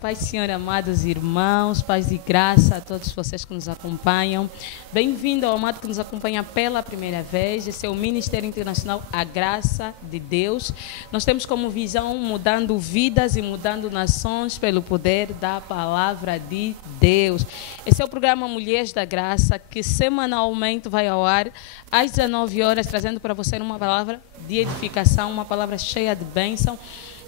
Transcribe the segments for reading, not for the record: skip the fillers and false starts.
Paz do Senhor, amados irmãos, paz e graça a todos vocês que nos acompanham. Bem-vindo ao amado que nos acompanha pela primeira vez. Esse é o Ministério Internacional A Graça de Deus. Nós temos como visão mudando vidas e mudando nações pelo poder da palavra de Deus. Esse é o programa Mulheres da Graça, que semanalmente vai ao ar às 19 horas, trazendo para você uma palavra de edificação, uma palavra cheia de bênção.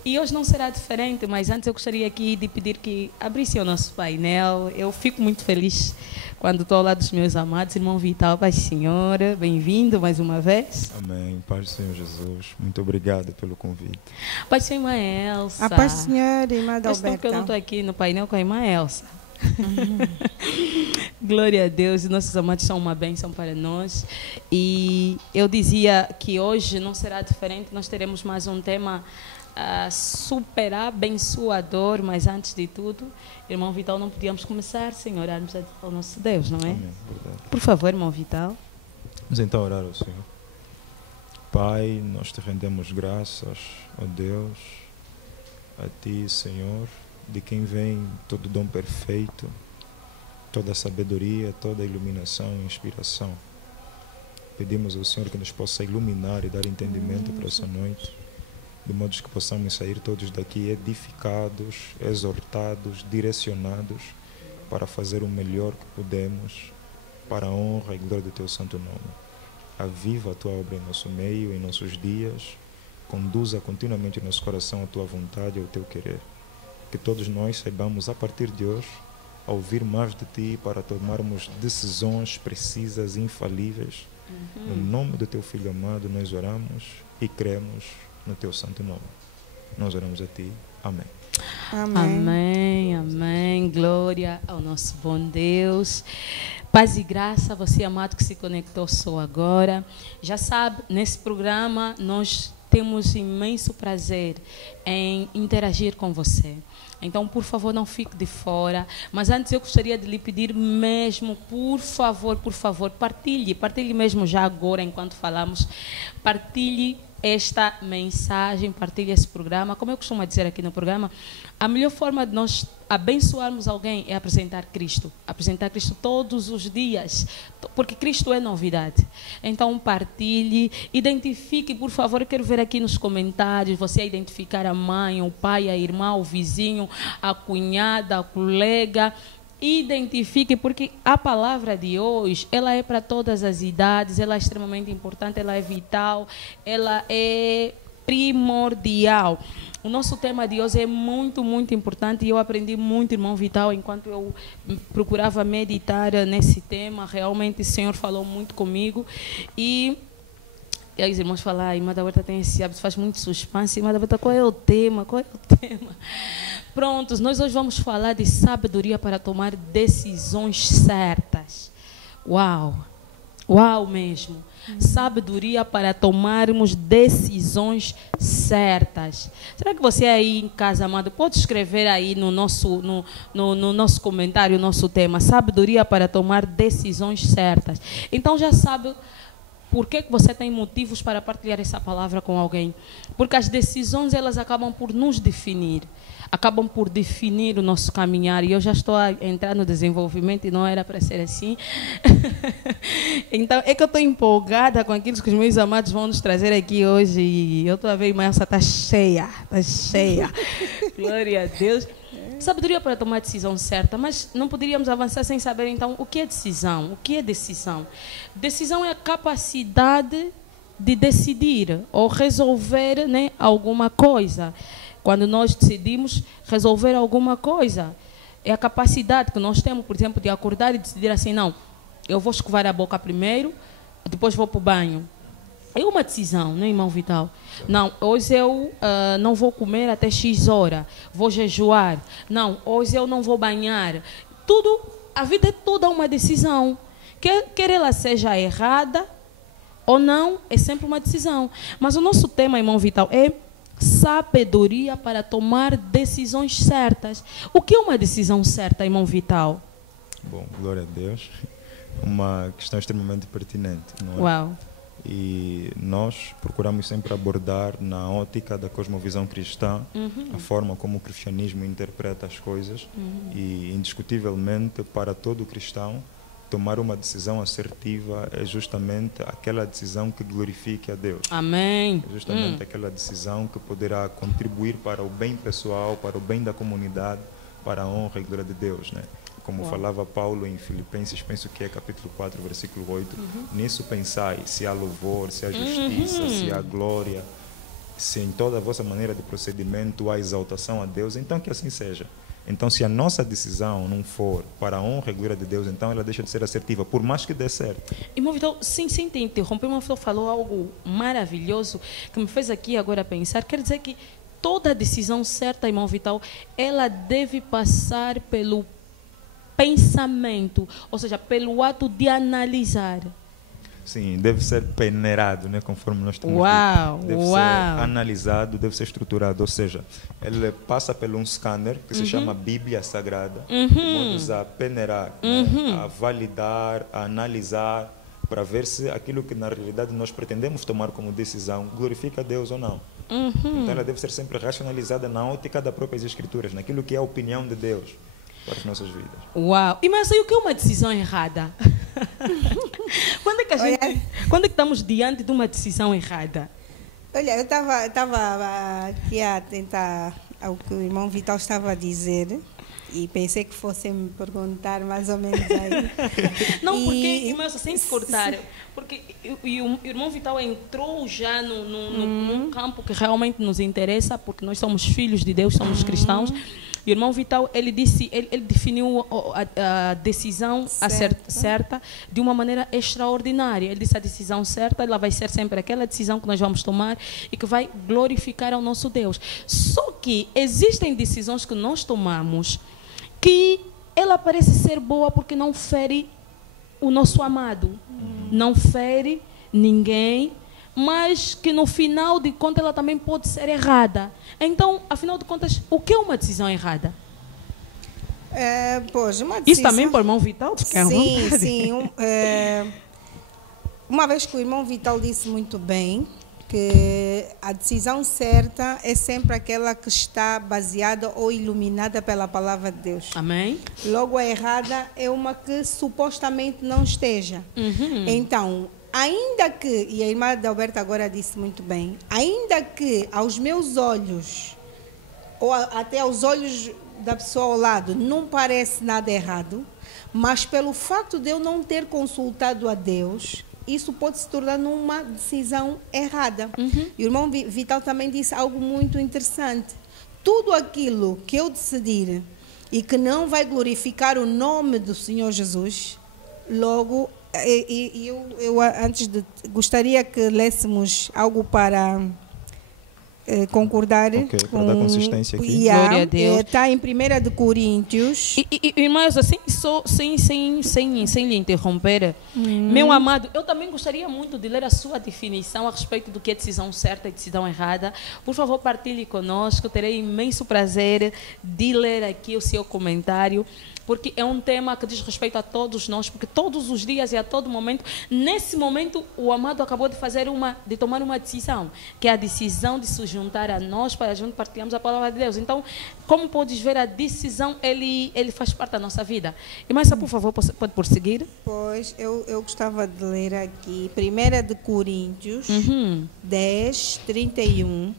E hoje não será diferente, mas antes eu gostaria aqui de pedir que abrisse o nosso painel. Eu fico muito feliz quando estou ao lado dos meus amados. Irmão Vital, paz do Senhor, bem-vindo mais uma vez. Amém, paz do Senhor Jesus. Muito obrigado pelo convite. Paz do Senhor, irmã Elsa. A paz do Senhor, irmã Adalberta. Faz tempo que eu não estou aqui no painel com a irmã Elsa. Glória a Deus, e nossos amados são uma bênção para nós. E eu dizia que hoje não será diferente, nós teremos mais um tema super abençoador, mas antes de tudo, irmão Vital, não podíamos começar sem orarmos ao nosso Deus, não é? Amém, verdade. Por favor, irmão Vital. Vamos então orar ao Senhor. Pai, nós te rendemos graças, ó Deus, a Ti, Senhor, de quem vem todo dom perfeito, toda a sabedoria, toda a iluminação e inspiração. Pedimos ao Senhor que nos possa iluminar e dar entendimento para essa noite, de modo que possamos sair todos daqui edificados, exortados, direcionados para fazer o melhor que podemos para a honra e glória do Teu santo nome. Aviva a Tua obra em nosso meio, em nossos dias, conduza continuamente o nosso coração à Tua vontade e ao Teu querer. Que todos nós saibamos, a partir de hoje, a ouvir mais de Ti para tomarmos decisões precisas e infalíveis. No nome do Teu Filho amado, nós oramos e cremos no Teu santo nome. Nós oramos a Ti. Amém. Amém. Amém, amém. Glória ao nosso bom Deus. Paz e graça a você, amado, que se conectou só agora. Já sabe, nesse programa nós temos imenso prazer em interagir com você. Então, por favor, não fique de fora. Mas antes eu gostaria de lhe pedir mesmo, por favor, partilhe mesmo já agora, enquanto falamos, partilhe esta mensagem, partilhe esse programa. Como eu costumo dizer aqui no programa, a melhor forma de nós abençoarmos alguém é apresentar Cristo todos os dias, porque Cristo é novidade. Então partilhe, identifique, por favor. Eu quero ver aqui nos comentários você identificar a mãe, o pai, a irmã, o vizinho, a cunhada, a colega. Identifique, porque a palavra de hoje, ela é para todas as idades, ela é extremamente importante, ela é vital, ela é primordial. O nosso tema de hoje é muito, muito importante, e eu aprendi muito, irmão Vital, enquanto eu procurava meditar nesse tema. Realmente o Senhor falou muito comigo. E aí os irmãos falam, a irmã Adalberta tem esse hábito, faz muito suspense. Irmã Adalberta, qual é o tema? Prontos, nós hoje vamos falar de sabedoria para tomar decisões certas. Uau! Uau mesmo! Sabedoria para tomarmos decisões certas. Será que você aí em casa, amado, pode escrever aí no nosso comentário o nosso tema? Sabedoria para tomar decisões certas. Então já sabe por que você tem motivos para partilhar essa palavra com alguém. Porque as decisões, elas acabam por nos definir. Acabam por definir o nosso caminhar. E eu já estou a entrar no desenvolvimento e não era para ser assim. Então, é que eu estou empolgada com aquilo que os meus amados vão nos trazer aqui hoje. E eu estou a ver, irmã Elsa está cheia, está cheia. Glória a Deus. Sabedoria para tomar a decisão certa, mas não poderíamos avançar sem saber, então, o que é decisão? O que é decisão? Decisão é a capacidade de decidir ou resolver, né, alguma coisa. Quando nós decidimos resolver alguma coisa, é a capacidade que nós temos, por exemplo, de acordar e decidir assim, não, eu vou escovar a boca primeiro, depois vou para o banho. É uma decisão, não é, irmão Vital? Não, hoje eu não vou comer até X hora, vou jejuar. Não, hoje eu não vou banhar. Tudo, a vida é toda uma decisão. Quer ela seja errada ou não, é sempre uma decisão. Mas o nosso tema, irmão Vital, é sabedoria para tomar decisões certas. O que é uma decisão certa, irmão Vital? Bom, glória a Deus. Uma questão extremamente pertinente, não é? Uau. E nós procuramos sempre abordar na ótica da cosmovisão cristã a forma como o cristianismo interpreta as coisas e, indiscutivelmente, para todo cristão, tomar uma decisão assertiva é justamente aquela decisão que glorifique a Deus. Amém. É justamente aquela decisão que poderá contribuir para o bem pessoal, para o bem da comunidade, para a honra e glória de Deus, né? Como falava Paulo em Filipenses, penso que é capítulo 4, versículo 8, nisso pensai, se há louvor, se há justiça, se há glória, se em toda a vossa maneira de procedimento há exaltação a Deus, então que assim seja. Então, se a nossa decisão não for para a honra e glória de Deus, então ela deixa de ser assertiva, por mais que dê certo. Irmão Vital, sem te interromper, irmão Vital falou algo maravilhoso que me fez aqui agora pensar. Quer dizer que toda decisão certa, irmão Vital, ela deve passar pelo pensamento, ou seja, pelo ato de analisar. Sim, deve ser peneirado, né, conforme nós temos dito. Deve ser analisado, deve ser estruturado, ou seja, ele passa por um scanner que se chama Bíblia Sagrada, de modo a peneirar, né, a validar, a analisar, para ver se aquilo que na realidade nós pretendemos tomar como decisão glorifica a Deus ou não. Então ela deve ser sempre racionalizada na ótica das próprias Escrituras, naquilo que é a opinião de Deus para as nossas vidas. Uau! E mas aí o que é uma decisão errada? Quando é que estamos diante de uma decisão errada? Olha, eu estava aqui a tentar ao que o irmão Vital estava a dizer e pensei que fosse me perguntar mais ou menos aí. Não, porque, irmão, sem se cortar, porque o irmão Vital entrou já num campo que realmente nos interessa, porque nós somos filhos de Deus, somos cristãos. E o irmão Vital, ele definiu a decisão certa de uma maneira extraordinária. Ele disse a decisão certa, ela vai ser sempre aquela decisão que nós vamos tomar e que vai glorificar ao nosso Deus. Só que existem decisões que nós tomamos que ela parece ser boa porque não fere o nosso amado, não fere ninguém, mas que no final de contas ela também pode ser errada. Então, afinal de contas, o que é uma decisão errada? Pois, uma decisão... Isso também para o irmão Vital? Sim. Uma vez que o irmão Vital disse muito bem que a decisão certa é sempre aquela que está baseada ou iluminada pela palavra de Deus. Amém. Logo, a errada é uma que supostamente não esteja. Então, ainda que, e a irmã Adalberta agora disse muito bem, ainda que aos meus olhos, ou até aos olhos da pessoa ao lado, não parece nada errado, mas pelo fato de eu não ter consultado a Deus, isso pode se tornar uma decisão errada. E o irmão Vital também disse algo muito interessante. Tudo aquilo que eu decidir e que não vai glorificar o nome do Senhor Jesus, logo... Eu antes de gostaria que lêssemos algo para concordar para dar consistência aqui. Glória a Deus. Está em 1 de Coríntios. Irmãos, assim, sem lhe interromper, meu amado, eu também gostaria muito de ler a sua definição a respeito do que é decisão certa e decisão errada. Por favor, partilhe conosco, terei imenso prazer de ler aqui o seu comentário, porque é um tema que diz respeito a todos nós, porque todos os dias e a todo momento, nesse momento, o amado acabou de tomar uma decisão, que é a decisão de se juntar a nós para juntos partilharmos a palavra de Deus. Então, como podes ver, a decisão, ele faz parte da nossa vida. E Márcia, por favor, pode prosseguir? Pois, eu gostava de ler aqui, 1 de Coríntios 10, 31,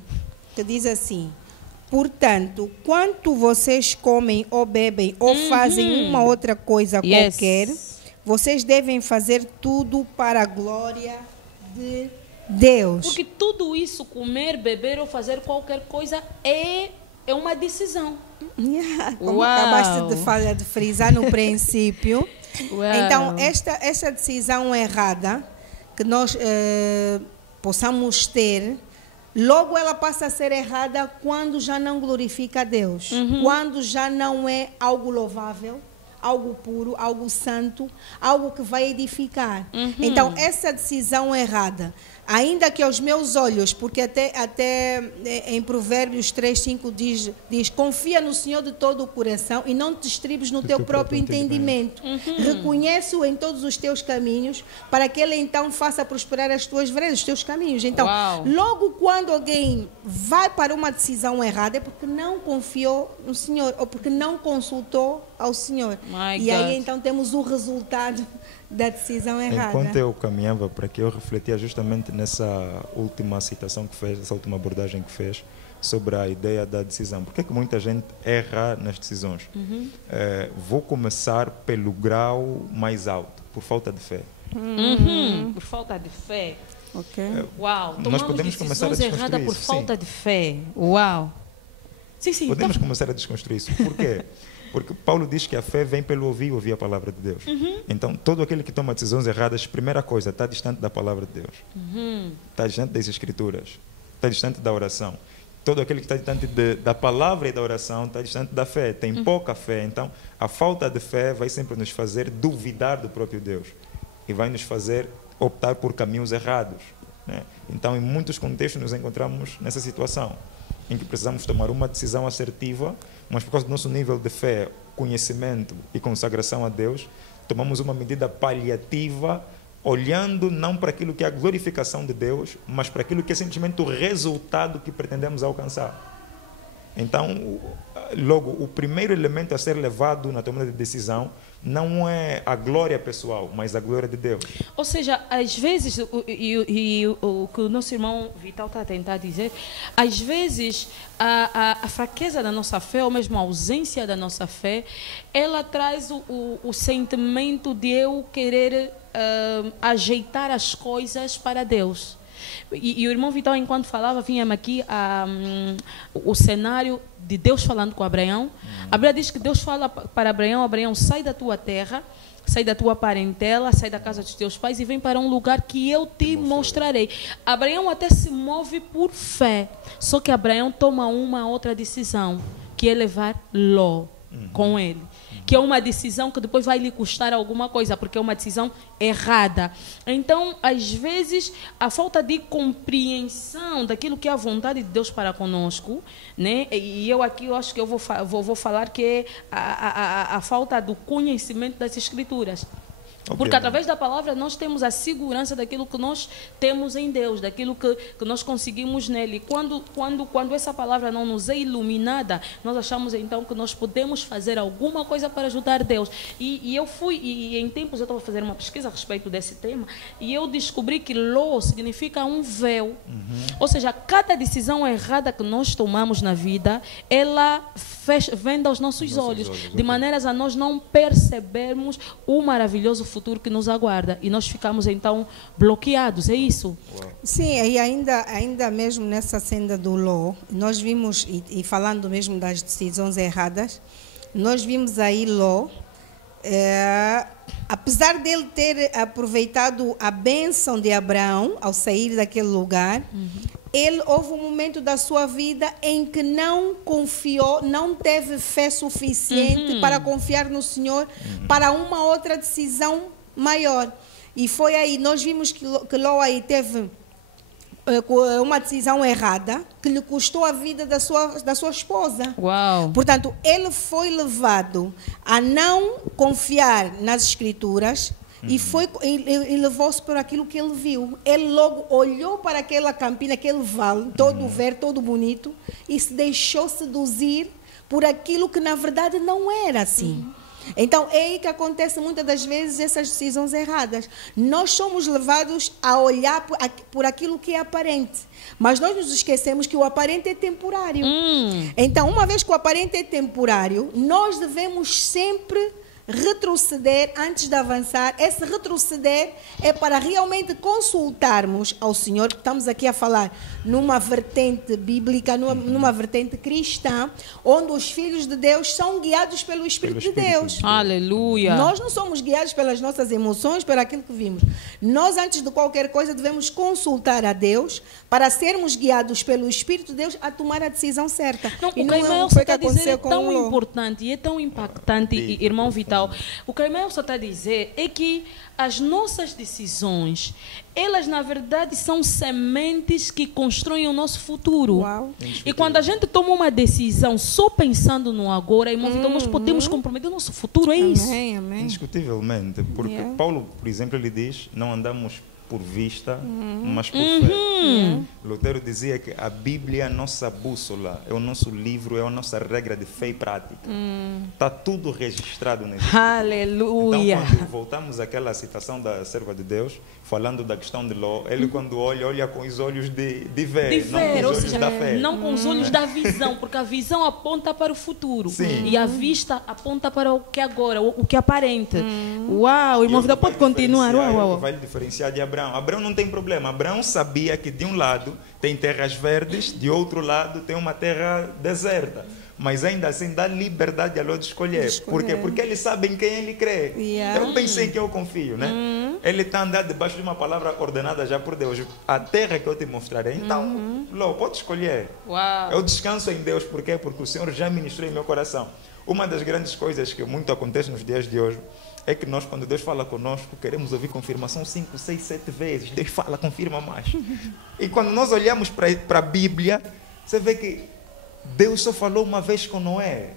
que diz assim: portanto, quanto vocês comem ou bebem ou fazem uma outra coisa qualquer, vocês devem fazer tudo para a glória de Deus. Porque tudo isso, comer, beber ou fazer qualquer coisa, é uma decisão. Como acabaste de frisar no princípio. Então, esta decisão errada que nós possamos ter, logo ela passa a ser errada quando já não glorifica a Deus, quando já não é algo louvável, algo puro, algo santo, algo que vai edificar. Então, essa decisão errada ainda que aos meus olhos, porque até em Provérbios 3:5 diz, confia no Senhor de todo o coração e não te estribes no teu próprio entendimento. Reconhece-o em todos os teus caminhos, para que Ele então faça prosperar as tuas veredas, os teus caminhos. Então, logo quando alguém vai para uma decisão errada, é porque não confiou no Senhor, ou porque não consultou ao Senhor. E aí então temos o resultado da decisão errada. Enquanto eu caminhava para aqui, eu refletia justamente nessa última citação que fez, essa última abordagem que fez, sobre a ideia da decisão. Por que é que muita gente erra nas decisões? Vou começar pelo grau mais alto, por falta de fé. Por falta de fé. Uau, nós podemos começar a desconstruir isso. Por falta de fé. Uau. Sim, podemos começar a desconstruir isso. Por quê? Porque Paulo diz que a fé vem pelo ouvir a palavra de Deus. Então, todo aquele que toma decisões erradas, primeira coisa, está distante da palavra de Deus. Está distante das Escrituras. Está distante da oração. Todo aquele que está distante da palavra e da oração está distante da fé. Tem pouca fé. Então, a falta de fé vai sempre nos fazer duvidar do próprio Deus. E vai nos fazer optar por caminhos errados, né? Então, em muitos contextos, nos encontramos nessa situação, em que precisamos tomar uma decisão assertiva, mas por causa do nosso nível de fé, conhecimento e consagração a Deus, tomamos uma medida paliativa, olhando não para aquilo que é a glorificação de Deus, mas para aquilo que é simplesmente o resultado que pretendemos alcançar. Então, logo, o primeiro elemento a ser levado na tomada de decisão não é a glória pessoal, mas a glória de Deus. Ou seja, às vezes, o que o nosso irmão Vital está a tentar dizer, às vezes a fraqueza da nossa fé, ou mesmo a ausência da nossa fé, ela traz o sentimento de eu querer ajeitar as coisas para Deus. E o irmão Vital, enquanto falava, vinha-me aqui o cenário de Deus falando com Abraão. A Bíblia diz que Deus fala para Abraão: Abraão, sai da tua terra, sai da tua parentela, sai da casa dos teus pais e vem para um lugar que eu te mostrarei. Abraão até se move por fé, só que Abraão toma uma outra decisão, que é levar Ló com ele. Que é uma decisão que depois vai lhe custar alguma coisa, porque é uma decisão errada. Então, às vezes, a falta de compreensão daquilo que é a vontade de Deus para conosco, né? E eu aqui, eu acho que eu vou falar que é a falta do conhecimento das Escrituras. Porque através da palavra nós temos a segurança daquilo que nós temos em Deus, daquilo que nós conseguimos nele. Quando essa palavra não nos é iluminada, nós achamos então que nós podemos fazer alguma coisa para ajudar Deus. E em tempos eu estava fazendo uma pesquisa a respeito desse tema, e eu descobri que Ló significa um véu. Ou seja, cada decisão errada que nós tomamos na vida, ela vende aos nossos olhos, de maneiras a nós não percebermos o maravilhoso futuro que nos aguarda, e nós ficamos então bloqueados, é isso? Sim, e ainda mesmo nessa senda do Ló, nós vimos, e falando mesmo das decisões erradas, nós vimos aí Ló, apesar dele ter aproveitado a bênção de Abraão ao sair daquele lugar, houve um momento da sua vida em que não confiou, não teve fé suficiente para confiar no Senhor para uma outra decisão maior. E foi aí, nós vimos que Ló aí teve uma decisão errada que lhe custou a vida da sua esposa. Uau. Portanto, ele foi levado a não confiar nas Escrituras, e levou-se por aquilo que ele viu. Ele logo olhou para aquela campina, aquele vale, todo verde, todo bonito, e se deixou seduzir por aquilo que na verdade não era assim. Então, é aí que acontece muitas das vezes essas decisões erradas. Nós somos levados a olhar por aquilo que é aparente, mas nós nos esquecemos que o aparente é temporário. Então, uma vez que o aparente é temporário, nós devemos sempre retroceder antes de avançar. Esse retroceder é para realmente consultarmos ao Senhor, porque estamos aqui a falar numa vertente bíblica, numa vertente cristã, onde os filhos de Deus são guiados pelo Espírito de Deus. Aleluia! Nós não somos guiados pelas nossas emoções, por aquilo que vimos. Nós, antes de qualquer coisa, devemos consultar a Deus para sermos guiados pelo Espírito de Deus a tomar a decisão certa. Não, o que a Elsa está a dizer é tão importante e é tão impactante, irmão Vital, Vital, o que a irmã Elsa está a dizer é que as nossas decisões, elas na verdade são sementes que constroem o nosso futuro. Uau. E quando a gente toma uma decisão só pensando no agora, irmão Vital, nós podemos comprometer o nosso futuro, é isso. Amém, amém. Indiscutivelmente, porque Yeah. Paulo, por exemplo, ele diz, não andamos por vista, mas por fé. Lutero dizia que a Bíblia é a nossa bússola, é o nosso livro, é a nossa regra de fé e prática. Está tudo registrado nesse livro. Aleluia. Então, quando voltamos àquela citação da serva de Deus, falando da questão de Ló, ele quando olha com os olhos de ver, De não com ver, os ou olhos seja, da fé. não com os olhos da visão, porque a visão aponta para o futuro. Sim. E a vista aponta para o que é agora, o que aparenta. Uau, irmão Vital, pode continuar. Vai diferenciar de Abraão. Abraão não tem problema. Abraão sabia que de um lado tem terras verdes, de outro lado tem uma terra deserta. Mas ainda assim dá liberdade a Ló de escolher. Por quê? Porque ele sabe em quem ele crê. Yeah. Eu pensei em quem eu confio, né? Ele está andando debaixo de uma palavra ordenada já por Deus. A terra que eu te mostrarei. Então, Ló, pode escolher. Uau. Eu descanso em Deus. Por quê? Porque o Senhor já ministrou em meu coração. Uma das grandes coisas que muito acontece nos dias de hoje é que nós, quando Deus fala conosco, queremos ouvir confirmação 5, 6, 7 vezes. Deus fala, confirma mais. E quando nós olhamos para a Bíblia, você vê que Deus só falou uma vez com Noé.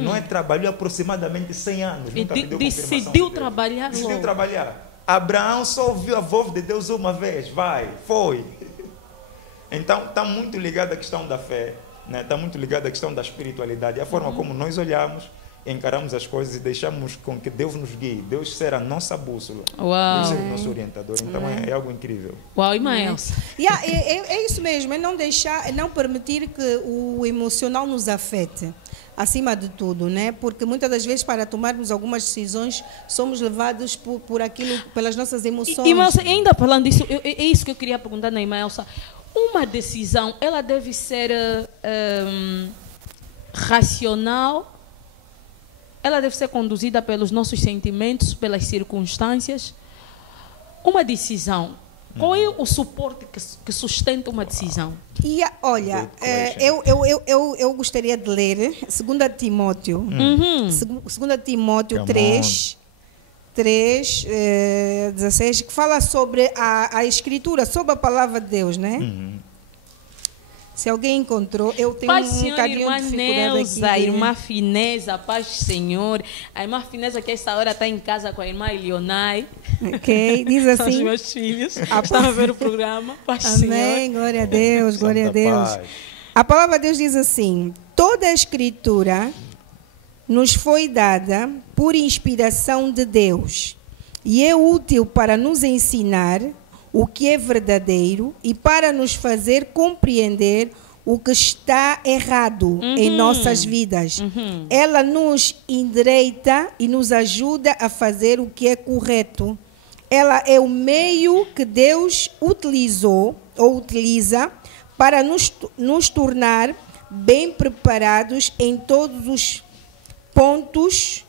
Noé trabalhou aproximadamente 100 anos. E Nunca pediu confirmação decidiu de Deus. trabalhar Decidiu logo. trabalhar. Abraão só ouviu a voz de Deus uma vez. Vai, foi. Então, está muito ligado à questão da fé. Está muito ligado à questão da espiritualidade. A forma como nós olhamos, encaramos as coisas e deixamos com que Deus nos guie. Deus ser a nossa bússola. Uau. Deus ser o nosso orientador. Então é algo incrível. Uau, irmã Elsa. Yeah, é isso mesmo, é não deixar, é não permitir que o emocional nos afete, acima de tudo, né? Porque muitas das vezes para tomarmos algumas decisões somos levados por aquilo, pelas nossas emoções. Irmã Elsa, ainda falando disso, é isso que eu queria perguntar na irmã Elsa. Uma decisão, ela deve ser racional, ela deve ser conduzida pelos nossos sentimentos, pelas circunstâncias. Uma decisão, qual é o suporte que sustenta uma decisão? E olha, eu gostaria de ler 2 Timóteo, 2 Timóteo 3:16, que fala sobre a Escritura, sobre a palavra de Deus, né? Se alguém encontrou, eu tenho Paz, um Senhor, bocadinho irmã de dificuldade Neuza, aqui. irmã Fineza, paz, Senhor. A irmã Fineza que essa hora está em casa com a irmã Elionai. Ok, diz São os assim. meus filhos. Estão a ver o programa. Paz, Amém, Senhor. glória a Deus, glória a Santa Deus. paz. A palavra de Deus diz assim: toda a Escritura nos foi dada por inspiração de Deus e é útil para nos ensinar o que é verdadeiro e para nos fazer compreender o que está errado em nossas vidas. Ela nos endireita e nos ajuda a fazer o que é correto. Ela é o meio que Deus utilizou ou utiliza para nos tornar bem preparados em todos os pontos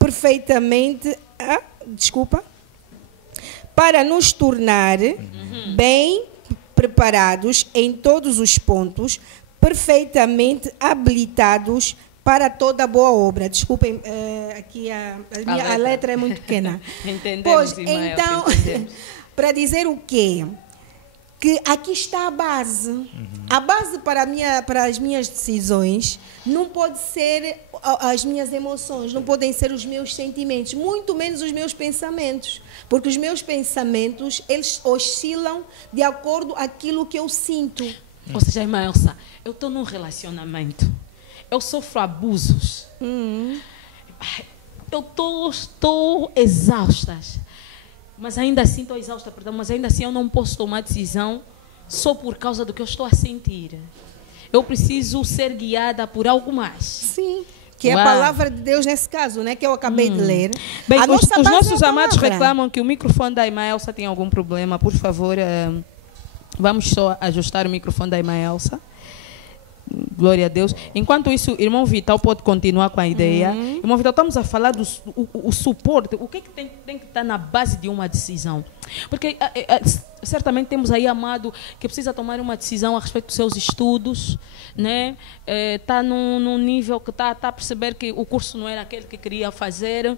perfeitamente... Para nos tornar bem preparados em todos os pontos, perfeitamente habilitados para toda boa obra. Desculpem, aqui a letra é muito pequena. Entendemos, Pois, irmã Elsa, então, entendemos. para dizer o quê? Que aqui está a base. A base para as minhas decisões não pode ser as minhas emoções, não podem ser os meus sentimentos, muito menos os meus pensamentos. Porque os meus pensamentos, eles oscilam de acordo com aquilo que eu sinto. Ou seja, irmã Elsa, eu estou num relacionamento, eu sofro abusos, eu estou exausta, mas ainda assim estou exausta, perdão, mas ainda assim eu não posso tomar decisão só por causa do que eu estou a sentir. Eu preciso ser guiada por algo mais. Sim. Que é Uau. a palavra de Deus nesse caso, né? Que eu acabei de ler. Bem, A os nossa base nossos é a amados palavra. reclamam que o microfone da irmã Elsa tem algum problema. Por favor, vamos só ajustar o microfone da irmã Elsa. Glória a Deus. Enquanto isso, irmão Vital pode continuar com a ideia. Irmão Vital, estamos a falar do o suporte. O que, é que tem que estar na base de uma decisão? Porque certamente temos aí amado que precisa tomar uma decisão a respeito dos seus estudos, né? Está num nível que está a perceber que o curso não era aquele que queria fazer.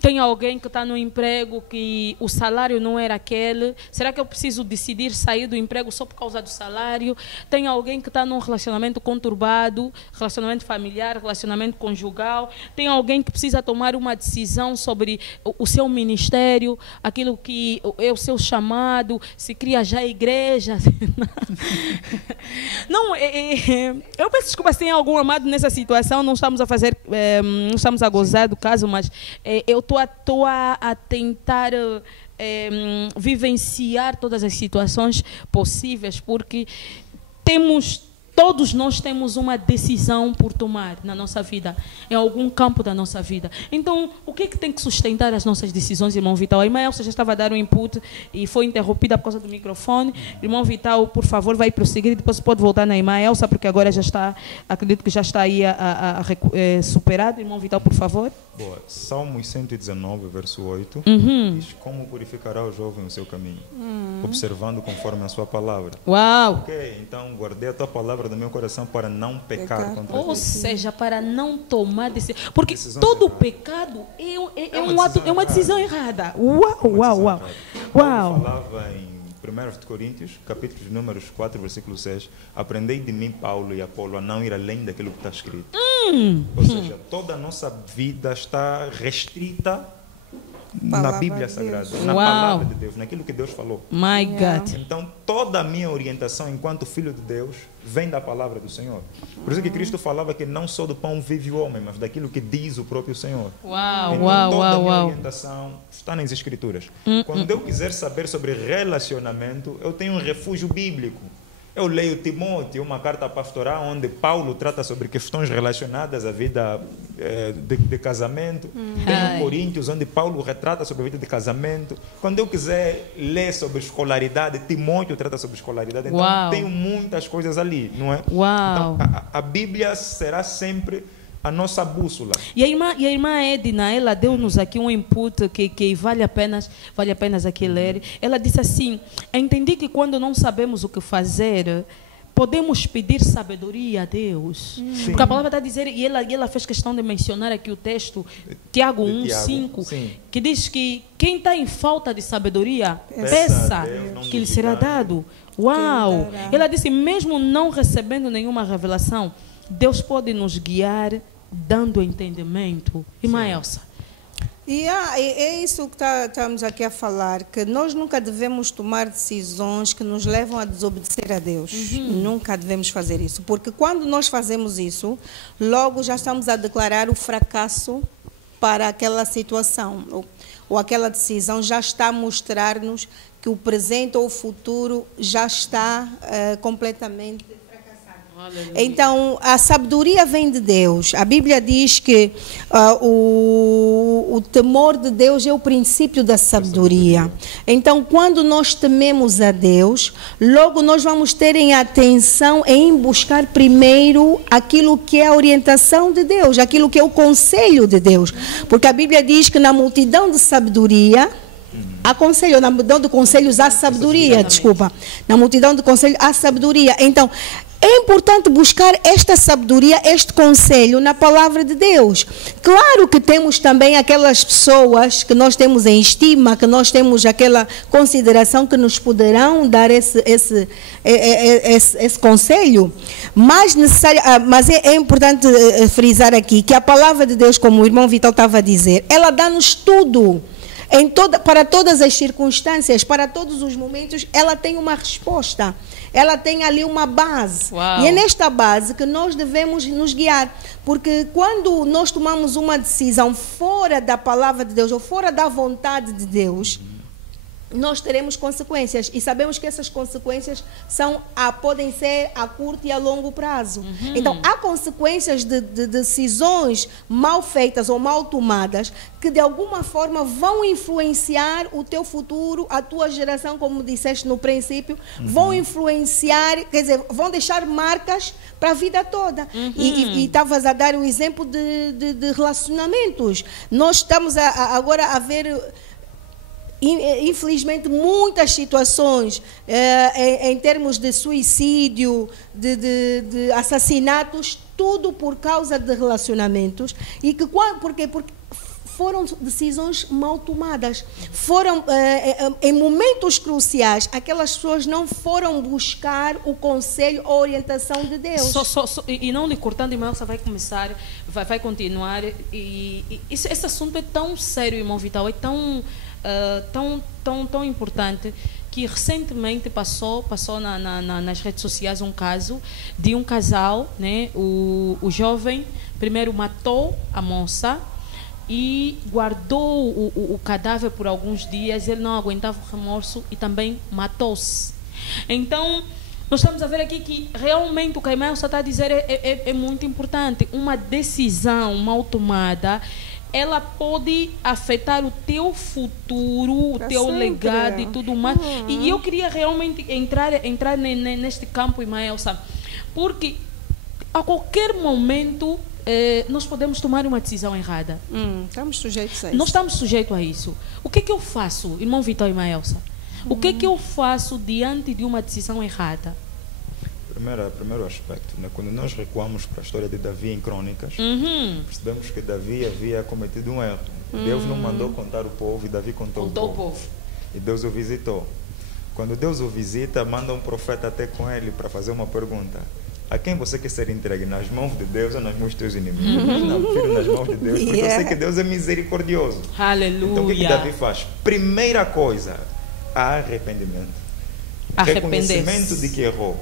Tem alguém que está no emprego que o salário não era aquele. Será que eu preciso decidir sair do emprego só por causa do salário? Tem alguém que está num relacionamento conturbado, relacionamento familiar, relacionamento conjugal. Tem alguém que precisa tomar uma decisão sobre o seu ministério, aquilo que é o seu chamado, se cria já a igreja. Não, eu peço desculpa se tem algum amado nessa situação. Não estamos a fazer, não estamos a gozar do caso, mas eu estou a tentar vivenciar todas as situações possíveis, porque todos nós temos uma decisão por tomar na nossa vida, em algum campo da nossa vida. Então, o que é que tem que sustentar as nossas decisões, irmão Vital? A irmã Elsa já estava a dar um input e foi interrompida por causa do microfone. Irmão Vital, por favor, vai prosseguir e depois pode voltar na irmã Elsa, porque agora já está, acredito que já está aí superado. Irmão Vital, por favor. Boa. Salmos 119, verso 8, diz: como purificará o jovem o seu caminho? Observando conforme a sua palavra. Uau! Ok, então guardei a tua palavra do meu coração para não pecar contra ti. Ou seja, para não tomar decisão. Porque todo pecado é uma decisão errada. Uau! Paulo falava em 1 Coríntios, capítulo de números 4, versículo 6, aprendei de mim, Paulo e Apolo, a não ir além daquilo que está escrito. Ou seja, toda a nossa vida está restrita na Bíblia Sagrada, na palavra de Deus, naquilo que Deus falou. My God. Então, toda a minha orientação enquanto filho de Deus vem da palavra do Senhor. Por isso que Cristo falava que não só do pão vive o homem, mas daquilo que diz o próprio Senhor. Então, toda a minha orientação está nas Escrituras. Quando eu quiser saber sobre relacionamento, eu tenho um refúgio bíblico. Eu leio Timóteo, uma carta pastoral, onde Paulo trata sobre questões relacionadas à vida de casamento. Tenho Coríntios, onde Paulo retrata sobre a vida de casamento. Quando eu quiser ler sobre escolaridade, Timóteo trata sobre escolaridade. Então, tenho muitas coisas ali, não é? Então, a Bíblia será sempre a nossa bússola. E a irmã Edna, ela deu-nos aqui um input que vale a pena aqui ler. Ela disse assim: entendi que quando não sabemos o que fazer, podemos pedir sabedoria a Deus. Porque a palavra está a dizer, e ela fez questão de mencionar aqui o texto, Tiago 1:5, que diz que quem está em falta de sabedoria, peça que lhe será dado. Uau! Ela disse, mesmo não recebendo nenhuma revelação, Deus pode nos guiar dando entendimento. Irmã Elsa. É isso que estamos aqui a falar, que nós nunca devemos tomar decisões que nos levam a desobedecer a Deus. Nunca devemos fazer isso, porque quando nós fazemos isso, logo já estamos a declarar o fracasso para aquela situação, ou aquela decisão já está a mostrar-nos que o presente ou o futuro já está completamente fracassado. Então, a sabedoria vem de Deus. A Bíblia diz que o temor de Deus é o princípio da sabedoria. Então, quando nós tememos a Deus, logo nós vamos ter em atenção em buscar primeiro aquilo que é a orientação de Deus, aquilo que é o conselho de Deus. Porque a Bíblia diz que na multidão de sabedoria, aconselho, na multidão de conselhos há sabedoria, desculpa. Na multidão de conselhos há sabedoria. Então, é importante buscar esta sabedoria, este conselho na palavra de Deus. Claro que temos também aquelas pessoas que nós temos em estima, que nós temos aquela consideração que nos poderão dar esse conselho, mas é importante frisar aqui que a palavra de Deus, como o irmão Vital estava a dizer, ela dá-nos tudo. Para todas as circunstâncias, para todos os momentos, ela tem uma resposta. Ela tem ali uma base. E é nesta base que nós devemos nos guiar. Porque quando nós tomamos uma decisão fora da palavra de Deus ou fora da vontade de Deus, nós teremos consequências. E sabemos que essas consequências podem ser a curto e a longo prazo. Então, há consequências de decisões mal feitas ou mal tomadas que, de alguma forma, vão influenciar o teu futuro, a tua geração, como disseste no princípio, vão influenciar, quer dizer, vão deixar marcas para a vida toda. E estavas a dar o exemplo de relacionamentos. Nós estamos agora a ver infelizmente, muitas situações em termos de suicídio, de assassinatos, tudo por causa de relacionamentos. E que porque foram decisões mal tomadas. Foram, em momentos cruciais, aquelas pessoas não foram buscar o conselho, a orientação de Deus. E não lhe cortando, irmã Elsa vai começar, vai continuar. Esse assunto é tão sério, irmão Vital, é tão importante, que recentemente passou nas redes sociais um caso de um casal, né? O jovem primeiro matou a moça e guardou o cadáver por alguns dias. Ele não aguentava o remorso e também matou-se. Então, nós estamos a ver aqui que realmente o que a irmã está a dizer é muito importante. Uma decisão mal tomada, ela pode afetar o teu futuro, o teu legado e tudo mais. E eu queria realmente entrar neste campo, irmã Elsa, porque a qualquer momento nós podemos tomar uma decisão errada. Estamos sujeitos a isso. Nós estamos sujeitos a isso. O que é que eu faço, irmão Vitor e irmã Elsa? O que é que eu faço diante de uma decisão errada? Primeiro aspecto, né? Quando nós recuamos para a história de Davi em Crônicas, percebemos que Davi havia cometido um erro. Deus não mandou contar o povo e Davi contou o povo. E Deus o visitou. Quando Deus o visita, manda um profeta até com ele para fazer uma pergunta. A quem você quer ser entregue? Nas mãos de Deus ou nas mãos dos teus inimigos? Não, filho, nas mãos de Deus, porque eu sei que Deus é misericordioso. Aleluia. Então o que Davi faz? Primeira coisa, arrependimento. Reconhecimento de que errou.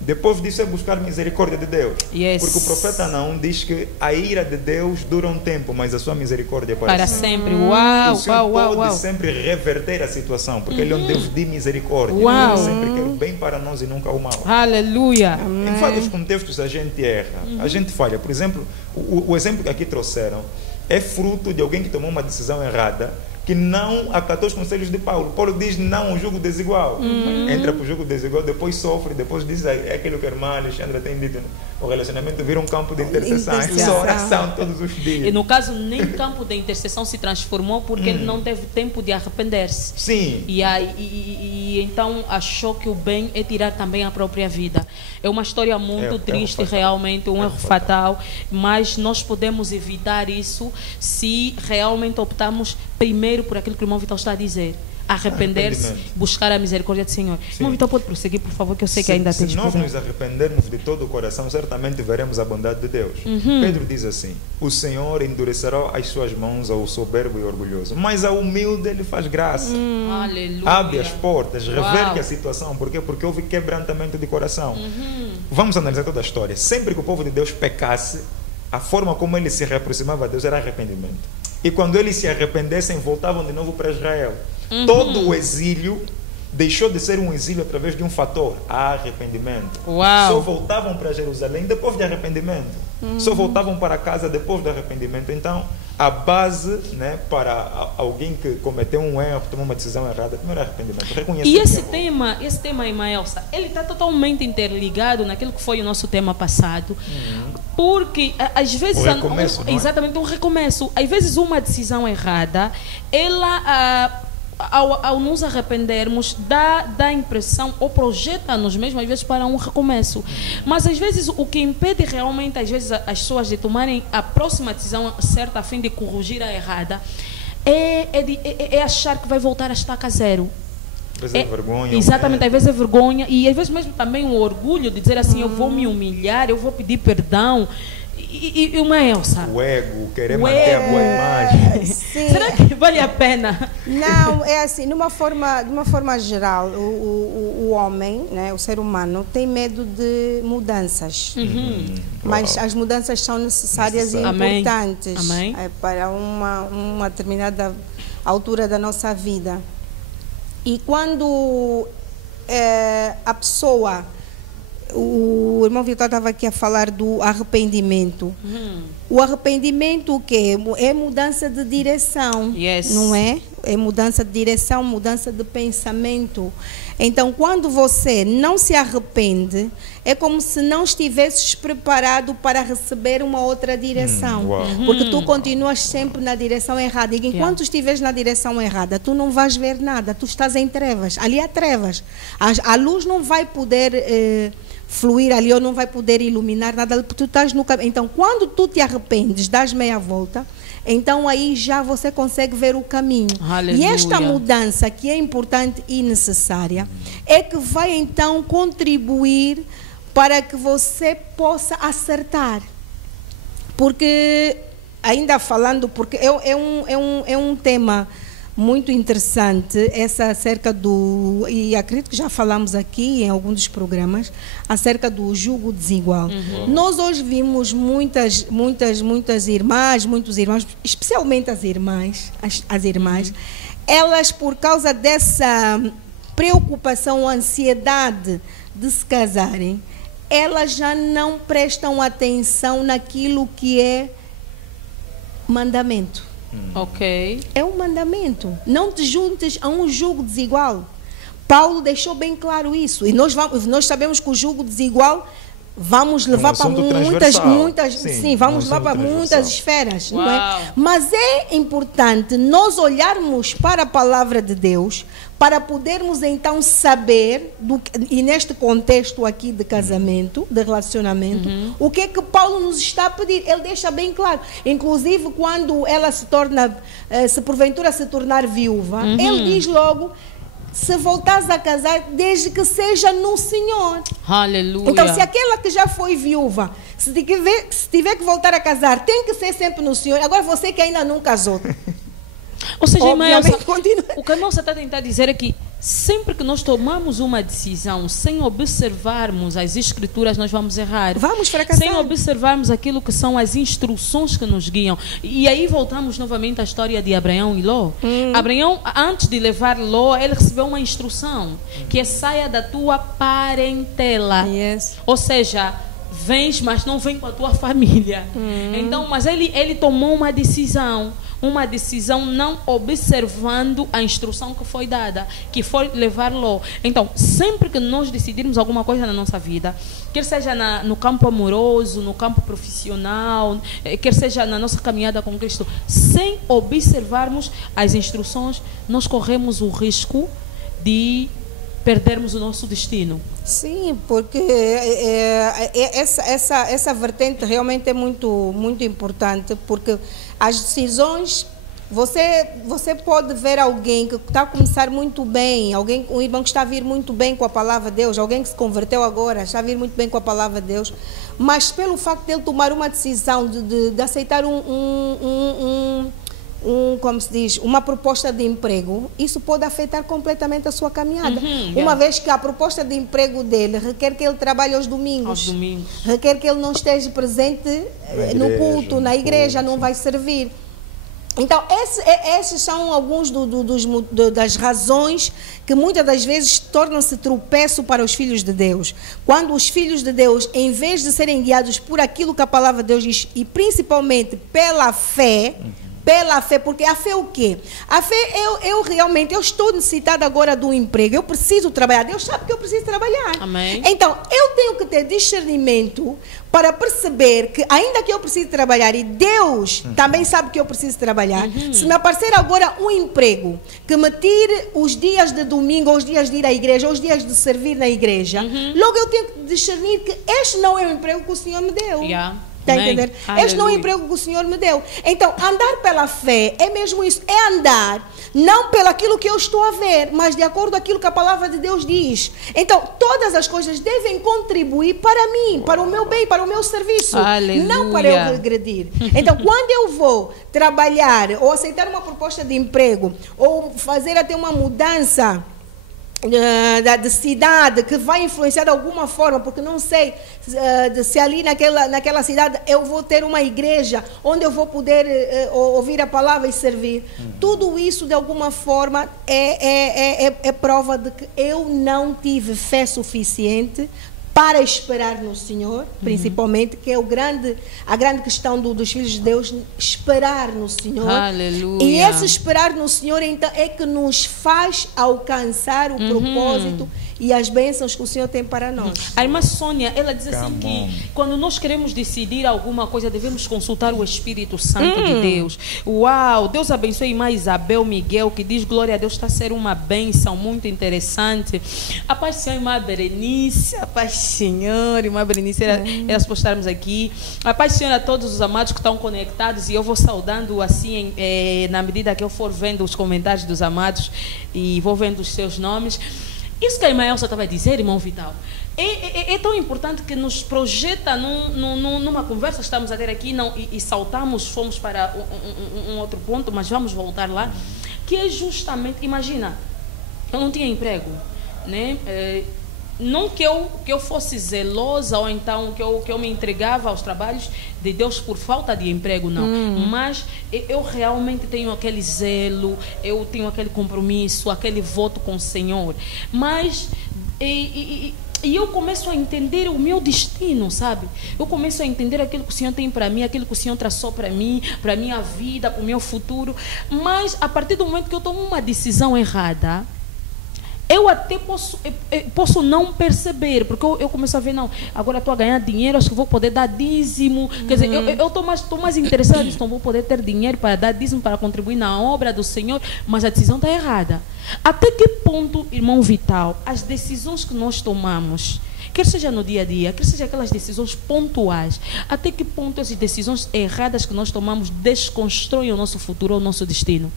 Depois disso é buscar misericórdia de Deus. Porque o profeta não diz que a ira de Deus dura um tempo, mas a sua misericórdia é para sempre. Uau, o Senhor pode sempre reverter a situação, porque Ele é um Deus de misericórdia. Ele sempre quer o bem para nós e nunca o mal. Aleluia. Em vários contextos a gente erra, a gente falha. Por exemplo, o exemplo que aqui trouxeram é fruto de alguém que tomou uma decisão errada, que não acatou os conselhos de Paulo. Paulo diz não ao jugo desigual. Entra para o jugo desigual, depois sofre, depois diz é aquilo que a irmã Alexandra tem dito. O relacionamento vira um campo de intercessão. Só oração todos os dias. E no caso, nem campo de intercessão se transformou porque ele não teve tempo de arrepender-se. Sim. E então achou que o bem é tirar também a própria vida. É uma história muito triste, realmente, um erro fatal. Mas nós podemos evitar isso se realmente optarmos primeiro por aquilo que o irmão Vital está a dizer. Arrepender-se, buscar a misericórdia do Senhor. Irmão Vital, pode prosseguir, por favor, que eu sei que ainda tem. Se nós nos arrependermos de todo o coração, certamente veremos a bondade de Deus. Pedro diz assim: o Senhor endurecerá as suas mãos ao soberbo e orgulhoso, mas ao humilde Ele faz graça. Aleluia. Abre as portas, reverte a situação. Por quê? Porque houve quebrantamento de coração. Vamos analisar toda a história. Sempre que o povo de Deus pecasse, a forma como ele se reaproximava a Deus era arrependimento. E quando eles se arrependessem, voltavam de novo para Israel. Todo o exílio deixou de ser um exílio através de um fator, arrependimento. Só voltavam para Jerusalém depois de arrependimento. Só voltavam para casa depois do arrependimento. Então, a base, né, para alguém que cometeu um erro, tomou uma decisão errada, primeiro arrependimento. E esse tema, irmã Elsa, ele está totalmente interligado naquilo que foi o nosso tema passado. Porque às vezes o recomeço, exatamente, um recomeço. Às vezes uma decisão errada, ela ao nos arrependermos dá a impressão ou projeta-nos mesmo às vezes para um recomeço. Mas às vezes o que impede realmente às vezes as pessoas de tomarem a próxima decisão certa a fim de corrigir a errada é achar que vai voltar a estaca zero. Às vezes é vergonha. Exatamente, às vezes é vergonha e às vezes mesmo também o orgulho de dizer assim, eu vou me humilhar, eu vou pedir perdão. E uma Elsa? O ego, querer manter a boa imagem. Sim. Será que vale a pena? Não, é assim, de uma forma geral, o homem, né, o ser humano, tem medo de mudanças. Mas as mudanças são necessárias e importantes. Amém. Para uma determinada altura da nossa vida. E quando a pessoa... O irmão Vitor estava aqui a falar do arrependimento. O arrependimento, o quê? É mudança de direção, não é? É mudança de direção, mudança de pensamento. Então, quando você não se arrepende, é como se não estivesses preparado para receber uma outra direção. Porque tu continuas sempre na direção errada. E enquanto estiveres na direção errada, tu não vais ver nada. Tu estás em trevas. Ali há trevas. A luz não vai poder fluir ali, ou não vai poder iluminar nada. Tu estás no caminho. Então, quando tu te arrependes, dás meia volta, então aí já você consegue ver o caminho. Aleluia. E esta mudança, que é importante e necessária, é que vai então contribuir para que você possa acertar. Porque, ainda falando, porque é um tema muito interessante, essa acerca do, e acredito que já falamos aqui em algum dos programas, acerca do jugo desigual. Nós hoje vimos muitas irmãs, muitos irmãos, especialmente as irmãs, elas, por causa dessa preocupação, ansiedade de se casarem, elas já não prestam atenção naquilo que é mandamento. Ok. É um mandamento. Não te juntes a um jugo desigual. Muitos deixou bem claro isso. E nós sabemos que o jugo desigual vamos levar para muitas esferas, não é? Mas é importante nós olharmos para a palavra de Deus para podermos então saber, e neste contexto aqui de casamento, de relacionamento, o que é que Paulo nos está a pedir. Ele deixa bem claro. Inclusive, quando ela se torna, se porventura se tornar viúva, ele diz logo: se voltares a casar, desde que seja no Senhor. Aleluia. Então, se aquela que já foi viúva, se tiver que voltar a casar, tem que ser sempre no Senhor. Agora, você que ainda não casou. Ou seja, irmã Elsa, o que a moça está a tentar dizer é que sempre que nós tomamos uma decisão sem observarmos as escrituras, nós vamos errar. Vamos fracassar. Sem observarmos aquilo que são as instruções que nos guiam. E aí voltamos novamente à história de Abraão e Ló. Abraão, antes de levar Ló, ele recebeu uma instrução, que é: saia da tua parentela. Ou seja, vens, mas não vem com a tua família. Então, mas ele tomou uma decisão não observando a instrução que foi dada, que foi levar Ló. Então, sempre que nós decidirmos alguma coisa na nossa vida, quer seja no campo amoroso, no campo profissional, quer seja na nossa caminhada com Cristo, sem observarmos as instruções, nós corremos o risco de perdermos o nosso destino. Sim, porque essa vertente realmente é muito importante, porque as decisões, você pode ver alguém que está a começar muito bem, um irmão que está a vir muito bem com a palavra de Deus, alguém que se converteu agora, está a vir muito bem com a palavra de Deus, mas pelo facto de ele tomar uma decisão de aceitar como se diz, uma proposta de emprego, isso pode afetar completamente a sua caminhada. Uma vez que a proposta de emprego dele requer que ele trabalhe aos domingos. Requer que ele não esteja presente no culto, na igreja, não vai servir. Então, esses são alguns das razões que muitas das vezes tornam-se tropeço para os filhos de Deus. Quando os filhos de Deus, em vez de serem guiados por aquilo que a palavra de Deus diz, e principalmente pela fé, porque a fé é o quê? A fé, eu estou necessitada agora de um emprego, eu preciso trabalhar, Deus sabe que eu preciso trabalhar. Amém. Então, eu tenho que ter discernimento para perceber que, ainda que eu precise trabalhar, e Deus também sabe que eu preciso trabalhar, se me aparecer agora um emprego que me tire os dias de domingo, ou os dias de ir à igreja, ou os dias de servir na igreja, logo eu tenho que discernir que este não é o emprego que o Senhor me deu. Está a entender? Este não é o emprego que o Senhor me deu. Então, andar pela fé é mesmo isso. É andar, não pelo aquilo que eu estou a ver, mas de acordo com aquilo que a palavra de Deus diz. Então, todas as coisas devem contribuir para mim, para o meu bem, para o meu serviço. Aleluia. Não para eu regredir. Então, quando eu vou trabalhar, ou aceitar uma proposta de emprego, ou fazer até uma mudança de cidade que vai influenciar de alguma forma, porque não sei se ali naquela cidade eu vou ter uma igreja onde eu vou poder ouvir a palavra e servir. Tudo isso de alguma forma é prova de que eu não tive fé suficiente para esperar no Senhor, principalmente, que é a grande questão dos filhos de Deus, esperar no Senhor. Aleluia. E esse esperar no Senhor, então, é que nos faz alcançar o propósito e as bênçãos que o Senhor tem para nós. A irmã Sônia, ela diz assim que quando nós queremos decidir alguma coisa, devemos consultar o Espírito Santo de Deus. Uau! Deus abençoe a irmã Isabel Miguel, que diz glória a Deus, está a ser uma bênção muito interessante. A paz do Senhor, irmã Berenice, a paz do Senhor, irmã Berenice, elas postarmos aqui. A paz do Senhor a todos os amados que estão conectados, e eu vou saudando assim, na medida que eu for vendo os comentários dos amados e vou vendo os seus nomes. Isso que a irmã Elsa estava a dizer, irmão Vital, é tão importante que nos projeta numa conversa que estamos a ter aqui, e saltamos, fomos para um outro ponto, mas vamos voltar lá, que é justamente, imagina, eu não tinha emprego, né? Não que eu fosse zelosa, ou então que eu me entregava aos trabalhos de Deus por falta de emprego, não. Mas eu realmente tenho aquele zelo, eu tenho aquele compromisso, aquele voto com o Senhor. Mas e eu começo a entender o meu destino, sabe? Eu começo a entender aquilo que o Senhor tem para mim, aquilo que o Senhor traçou para mim, para a minha vida, para o meu futuro. Mas a partir do momento que eu tomo uma decisão errada, eu até posso não perceber, porque eu começo a ver, não, agora estou a ganhar dinheiro, acho que vou poder dar dízimo. Quer dizer, eu estou mais interessada nisso, não vou poder ter dinheiro para dar dízimo, para contribuir na obra do Senhor, mas a decisão está errada. Até que ponto, irmão Vital, as decisões que nós tomamos, quer seja no dia a dia, quer seja aquelas decisões pontuais, até que ponto essas decisões erradas que nós tomamos desconstroem o nosso futuro ou o nosso destino?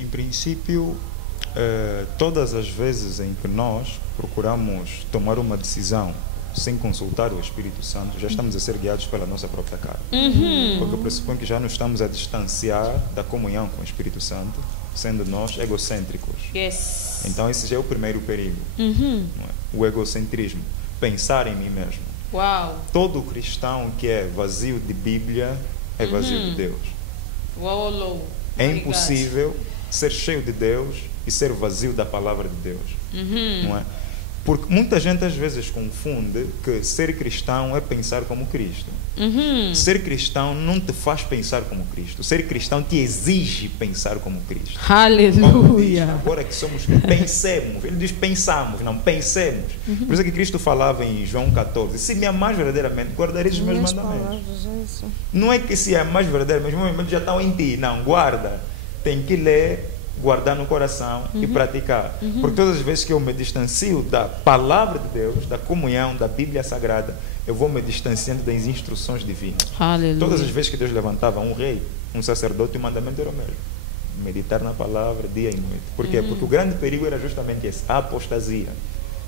Em princípio, todas as vezes em que nós procuramos tomar uma decisão sem consultar o Espírito Santo, já estamos a ser guiados pela nossa própria carne. Porque pressupõe que já nos estamos a distanciar da comunhão com o Espírito Santo, sendo nós egocêntricos. Yes. Então esse já é o primeiro perigo. Não é? O egocentrismo, pensar em mim mesmo. Uau. Todo cristão que é vazio de Bíblia é vazio de Deus. Uau. É impossível ser cheio de Deus e ser vazio da palavra de Deus. Não é? Porque muita gente às vezes confunde que ser cristão é pensar como Cristo. Ser cristão não te faz pensar como Cristo. Ser cristão te exige pensar como Cristo. Aleluia. Diz, agora que somos, pensemos. Ele diz pensamos, não pensemos. Por isso é que Cristo falava em João 14: se me amais verdadeiramente, guardareis os meus mandamentos. Não é que se amais verdadeiramente, os meus mandamentos já estão em ti. Não, guarda. Tem que ler, guardar no coração e praticar. Porque todas as vezes que eu me distancio da palavra de Deus, da comunhão, da Bíblia Sagrada, eu vou me distanciando das instruções divinas. Aleluia. Todas as vezes que Deus levantava um rei, um sacerdote, o mandamento era o mesmo: meditar na palavra dia e noite. Por quê? Porque o grande perigo era justamente esse: a apostasia,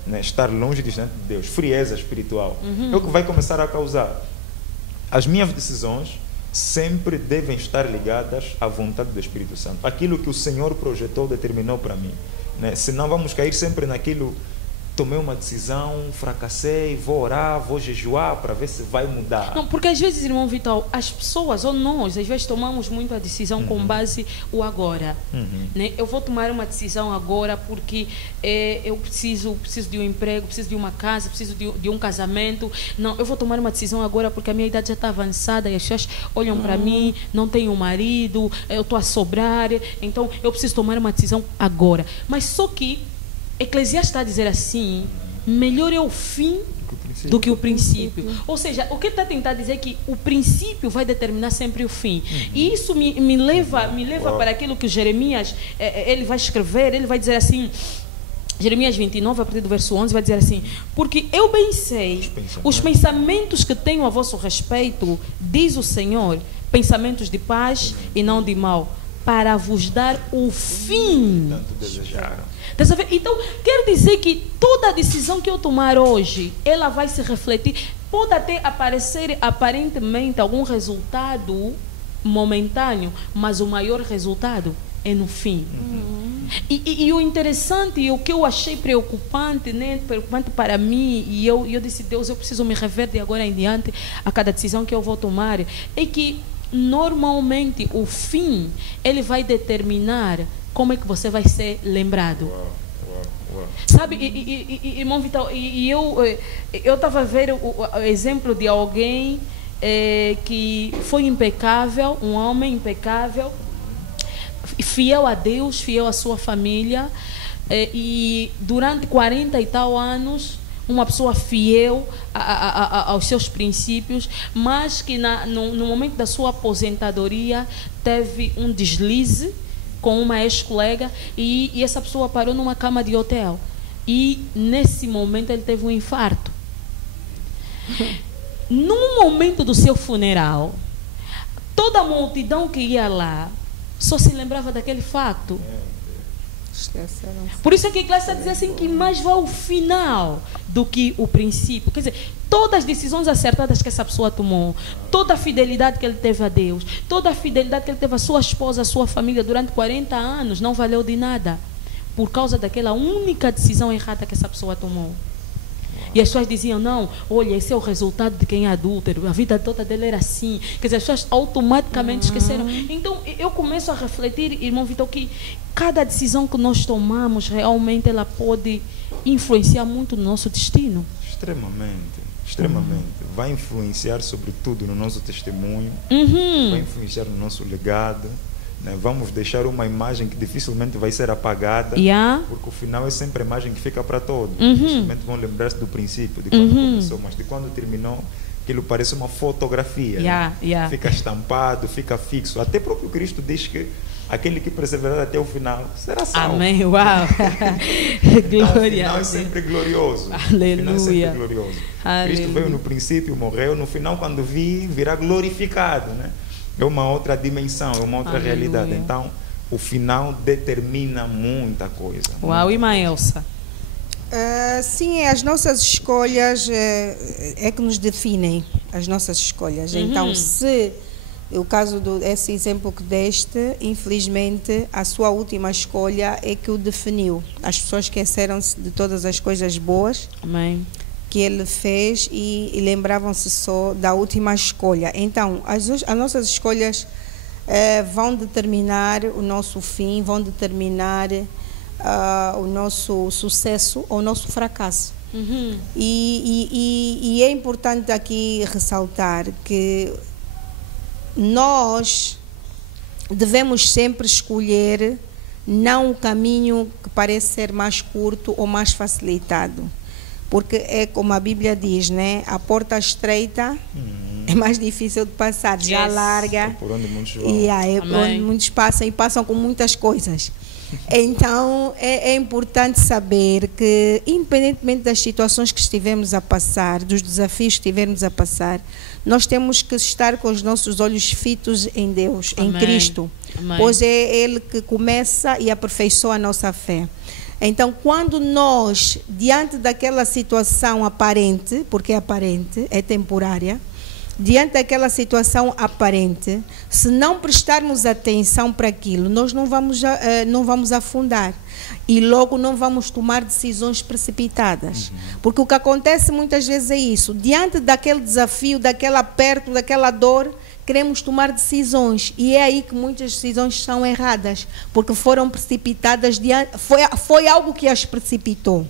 né? Estar longe, distante de Deus, frieza espiritual. É o que vai começar a causar. As minhas decisões sempre devem estar ligadas à vontade do Espírito Santo, aquilo que o Senhor projetou, determinou para mim, né? Senão vamos cair sempre naquilo: tomei uma decisão, fracassei, vou orar, vou jejuar para ver se vai mudar. Não, porque às vezes, irmão Vital, as pessoas ou nós, às vezes tomamos muito a decisão com base o agora. Né? Eu vou tomar uma decisão agora porque eu preciso de um emprego, preciso de uma casa, preciso de um casamento. Não, eu vou tomar uma decisão agora porque a minha idade já está avançada e as pessoas olham para mim, não tenho marido, eu estou a sobrar, então eu preciso tomar uma decisão agora. Mas só que Eclesiastes está a dizer assim: melhor é o fim do que o princípio. Ou seja, o que está a tentar dizer é que o princípio vai determinar sempre o fim. E isso me leva para aquilo que Jeremias ele vai escrever. Ele vai dizer assim, Jeremias 29, a partir do verso 11, vai dizer assim: porque eu bem sei os pensamentos que tenho a vosso respeito, diz o Senhor, pensamentos de paz e não de mal, para vos dar o fim. Tanto desejaram. Então, quer dizer que toda decisão que eu tomar hoje, ela vai se refletir. Pode até aparecer aparentemente algum resultado momentâneo, mas o maior resultado é no fim. E o interessante, e o que eu achei preocupante, né, preocupante para mim, e eu disse: Deus, eu preciso me rever de agora em diante a cada decisão que eu vou tomar, é que normalmente o fim, ele vai determinar como é que você vai ser lembrado. Sabe, irmão Vital, eu estava a ver o exemplo de alguém que foi impecável, um homem impecável, fiel a Deus, fiel à sua família, e durante 40 e tal anos, uma pessoa fiel aos seus princípios, mas que no momento da sua aposentadoria teve um deslize com uma ex-colega e essa pessoa parou numa cama de hotel. E nesse momento ele teve um infarto. No momento do seu funeral, toda a multidão que ia lá só se lembrava daquele fato. Por isso é que a igreja diz assim que mais vale o final do que o princípio. Quer dizer, todas as decisões acertadas que essa pessoa tomou, toda a fidelidade que ele teve a Deus, toda a fidelidade que ele teve à sua esposa, à sua família durante 40 anos, não valeu de nada por causa daquela única decisão errada que essa pessoa tomou. E as pessoas diziam, não, olha, esse é o resultado de quem é adúltero, a vida toda dele era assim. Quer dizer, as pessoas automaticamente esqueceram. Então, eu começo a refletir, irmão Vitor, que cada decisão que nós tomamos, realmente ela pode influenciar muito no nosso destino. Extremamente, extremamente. Vai influenciar sobretudo no nosso testemunho, vai influenciar no nosso legado. Né? Vamos deixar uma imagem que dificilmente vai ser apagada, porque o final é sempre a imagem que fica para todos. Dificilmente vão lembrar-se do princípio, de quando começou, mas de quando terminou, aquilo parece uma fotografia. Né? Fica estampado, fica fixo. Até próprio Cristo diz que aquele que perseverar até o final será salvo. Amém, uau! Glória! O final é sempre glorioso. Aleluia! O final é sempre glorioso. Aleluia. Cristo veio no princípio, morreu, no final, quando virá glorificado, né? É uma outra dimensão, é uma outra realidade. Então, o final determina muita coisa. Uau, e Maelsa? Sim, as nossas escolhas é que nos definem, as nossas escolhas. Então, se o caso desse exemplo que deste, infelizmente, a sua última escolha é que o definiu. As pessoas esqueceram-se de todas as coisas boas. Amém. Que ele fez e lembravam-se só da última escolha. Então, as nossas escolhas vão determinar o nosso fim, vão determinar o nosso sucesso ou o nosso fracasso. E é importante aqui ressaltar que nós devemos sempre escolher não o caminho que parece ser mais curto ou mais facilitado. Porque é como a Bíblia diz, né? A porta estreita é mais difícil de passar, já larga. É por onde muitos vão. É por onde muitos passam e passam com muitas coisas. Então, é importante saber que, independentemente das situações que estivemos a passar, dos desafios que estivermos a passar, nós temos que estar com os nossos olhos fitos em Deus, em Cristo. Pois é Ele que começa e aperfeiçoa a nossa fé. Então, quando nós, diante daquela situação aparente, porque é aparente, é temporária, diante daquela situação aparente, se não prestarmos atenção para aquilo, nós não vamos afundar e logo não vamos tomar decisões precipitadas. Porque o que acontece muitas vezes é isso, diante daquele desafio, daquele aperto, daquela dor, queremos tomar decisões e é aí que muitas decisões são erradas, porque foram precipitadas, foi algo que as precipitou.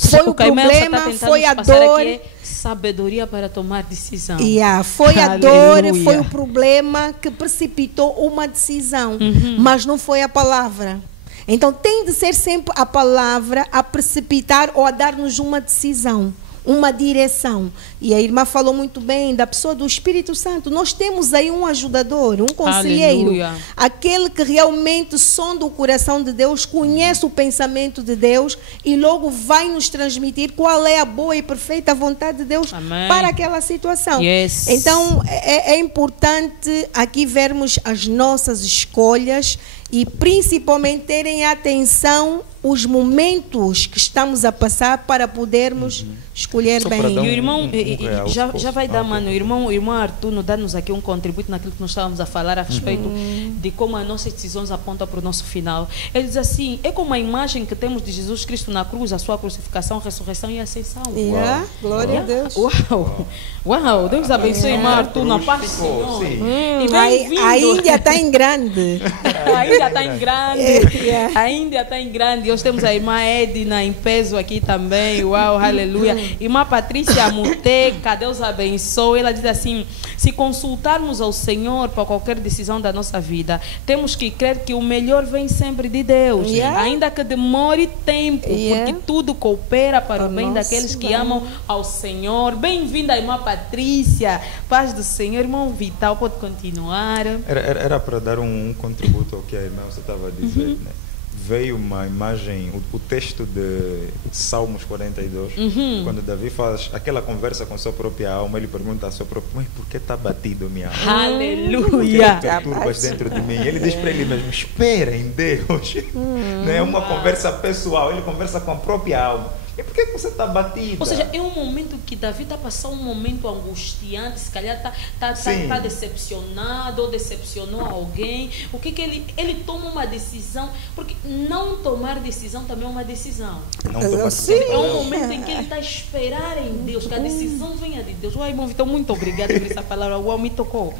Foi o problema, foi a dor. Sabedoria para tomar decisão. Foi a dor, foi o problema que precipitou uma decisão, mas não foi a palavra. Então tem de ser sempre a palavra a precipitar ou a dar-nos uma decisão, uma direção. E a irmã falou muito bem da pessoa do Espírito Santo. Nós temos aí um ajudador, um conselheiro. Aleluia. Aquele que realmente sonda o coração de Deus, conhece o pensamento de Deus e logo vai nos transmitir qual é a boa e perfeita vontade de Deus. Amém. Para aquela situação. Yes. Então, é importante aqui vermos as nossas escolhas e principalmente terem atenção os momentos que estamos a passar para podermos escolher escolher Só para bem. dar E o irmão, real, já vai dar, ok. mano, o irmão Arthur dá-nos aqui um contributo naquilo que nós estávamos a falar a respeito de como as nossas decisões apontam para o nosso final. Ele diz assim, é como a imagem que temos de Jesus Cristo na cruz, a sua crucificação, ressurreição e ascensão. Yeah, glória a Deus. Uau, Deus abençoe, irmão Arthur, na paz do Senhor. Sim. E bem-vindo. A Índia está em grande. A Índia está em grande. Yeah. A Índia está em grande. Hoje temos a irmã Edna em peso aqui também. Uau, aleluia. Irmã Patrícia Muteca, Deus abençoe. Ela diz assim, se consultarmos ao Senhor para qualquer decisão da nossa vida, temos que crer que o melhor vem sempre de Deus. Yeah. Ainda que demore tempo, Yeah. porque tudo coopera para o bem nosso daqueles que bem. amam ao Senhor. Bem-vinda, irmã Patrícia. Paz do Senhor. Irmão Vital, pode continuar. Era para dar um contributo ao que a irmã estava a dizer, né? Veio uma imagem, o texto de Salmos 42, quando Davi faz aquela conversa com sua própria alma, ele pergunta à sua própria, mas por que está batido minha alma? Por que Aleluia. perturbas dentro de mim? Ele diz para ele mesmo, espera em Deus. Não é uma conversa pessoal, ele conversa com a própria alma. E por que você está batido? Ou seja, é um momento que Davi está passando um momento angustiante, se calhar está decepcionado ou decepcionou alguém. O que ele toma uma decisão, porque não tomar decisão também é uma decisão. Não toma Sim. É um momento em que ele está a esperar em Deus, que a decisão venha de Deus. Uai, irmão Vitor, muito obrigado por essa palavra. Uau, me tocou.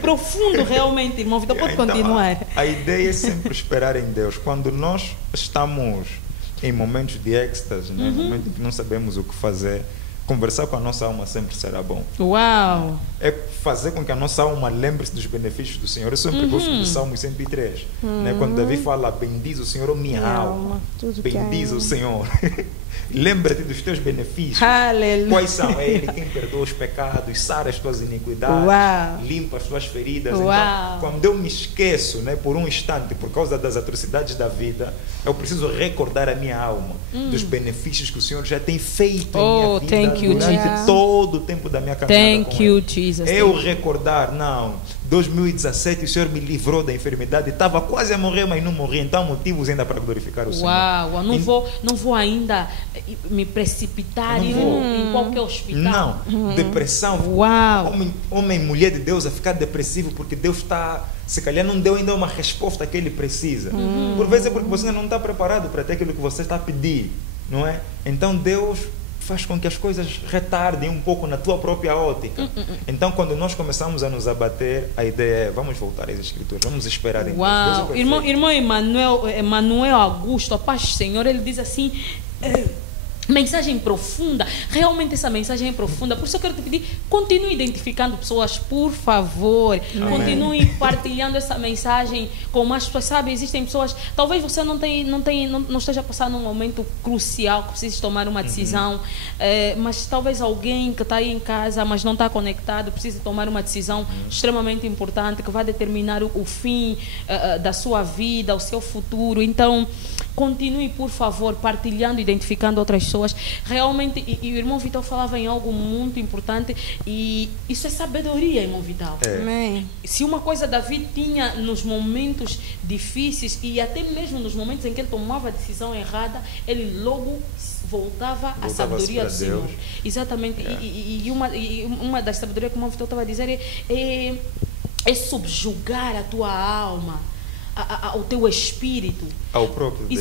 Profundo realmente, irmão Vitor, pode Então, continuar. A ideia é sempre esperar em Deus. Quando nós estamos em momentos de êxtase, né? Momentos que não sabemos o que fazer, conversar com a nossa alma sempre será bom. Uau! É fazer com que a nossa alma lembre-se dos benefícios do Senhor. Eu sempre gosto do Salmo 103, né? Quando Davi fala, bendiz o Senhor, minha alma, tudo que bendiz há. o Senhor. Lembra-te dos teus benefícios. Aleluia. Quais são? É Ele quem perdoa os pecados, sara as tuas iniquidades, Uau. limpa as tuas feridas. Uau. Então, quando eu me esqueço, né, por um instante, por causa das atrocidades da vida, eu preciso recordar a minha alma dos benefícios que o Senhor já tem feito em minha vida thank you, durante Jesus. todo o tempo da minha caminhada Thank com you, Ele. Jesus. Eu recordar, não, 2017 o Senhor me livrou da enfermidade, estava quase a morrer, mas não morri, então há motivos ainda para glorificar o Senhor. Uau, não vou ainda me precipitar Não em, vou. em qualquer hospital. Não, depressão. Uau. Homem e mulher de Deus a ficar depressivo porque Deus está, se calhar não deu ainda uma resposta que ele precisa. Por vezes é porque você ainda não está preparado para ter aquilo que você está a pedir, não é? Então Deus faz com que as coisas retardem um pouco na tua própria ótica. Então, quando nós começamos a nos abater, a ideia é, vamos voltar às Escrituras, vamos esperar em Deus. Deus é Uau. perfeito. Irmão Emanuel Augusto, a paz do Senhor, ele diz assim... Mensagem profunda, realmente essa mensagem é profunda. Por isso eu quero te pedir, continue identificando pessoas, por favor. Amém. Continue partilhando essa mensagem com mais pessoas. Sabe, existem pessoas, talvez você não esteja passando um momento crucial, que precise tomar uma decisão, mas talvez alguém que está aí em casa, mas não está conectado, precise tomar uma decisão extremamente importante, que vai determinar o fim da sua vida, o seu futuro. Então, continue, por favor, partilhando, identificando outras pessoas. Realmente, e o irmão Vital falava em algo muito importante, e isso é sabedoria, irmão Vital. Amém. Se uma coisa Davi tinha nos momentos difíceis, e até mesmo nos momentos em que ele tomava a decisão errada, ele logo voltava à sabedoria do Senhor. Deus. Exatamente. E uma das sabedorias que o irmão Vital estava a dizer é subjugar a tua alma, ao teu espírito. Ao próprio Deus.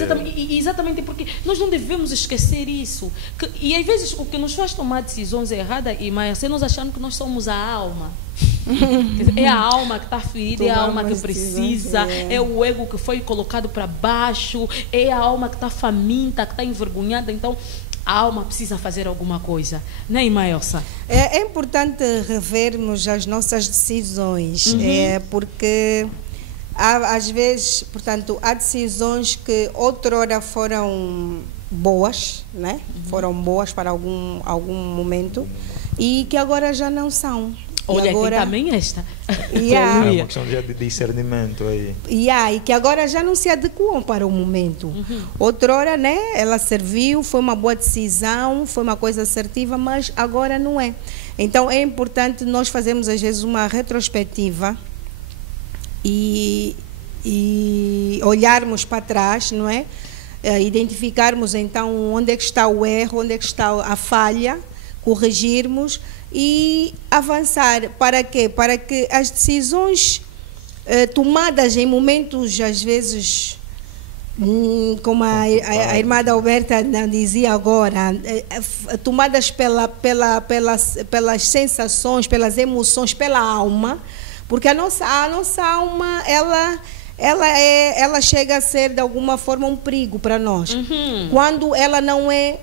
Exatamente, porque nós não devemos esquecer isso. E às vezes o que nos faz tomar decisões erradas, e mais, nós achamos que nós somos a alma. Quer dizer, é a alma que está ferida, é a alma que precisa, é o ego que foi colocado para baixo, é a alma que está faminta, que está envergonhada. Então, a alma precisa fazer alguma coisa, não é, irmã Elsa? É importante revermos as nossas decisões, porque às vezes, portanto, há decisões que outrora foram boas, né? Foram boas para algum momento e que agora já não são. Olha, agora, aqui também esta. É uma questão de discernimento aí. E que agora já não se adequam para o momento. Outrora, né? Ela serviu, foi uma boa decisão, foi uma coisa assertiva, mas agora não é. Então é importante nós fazermos às vezes uma retrospectiva e olharmos para trás, não é? identificarmos então onde é que está o erro, onde é que está a falha, corrigirmos e avançar. Para quê? Para que as decisões tomadas em momentos, às vezes, como a irmã Alberta dizia agora, tomadas pelas sensações, pelas emoções, pela alma, porque a nossa alma, ela chega a ser, de alguma forma, um perigo para nós. Quando ela não é,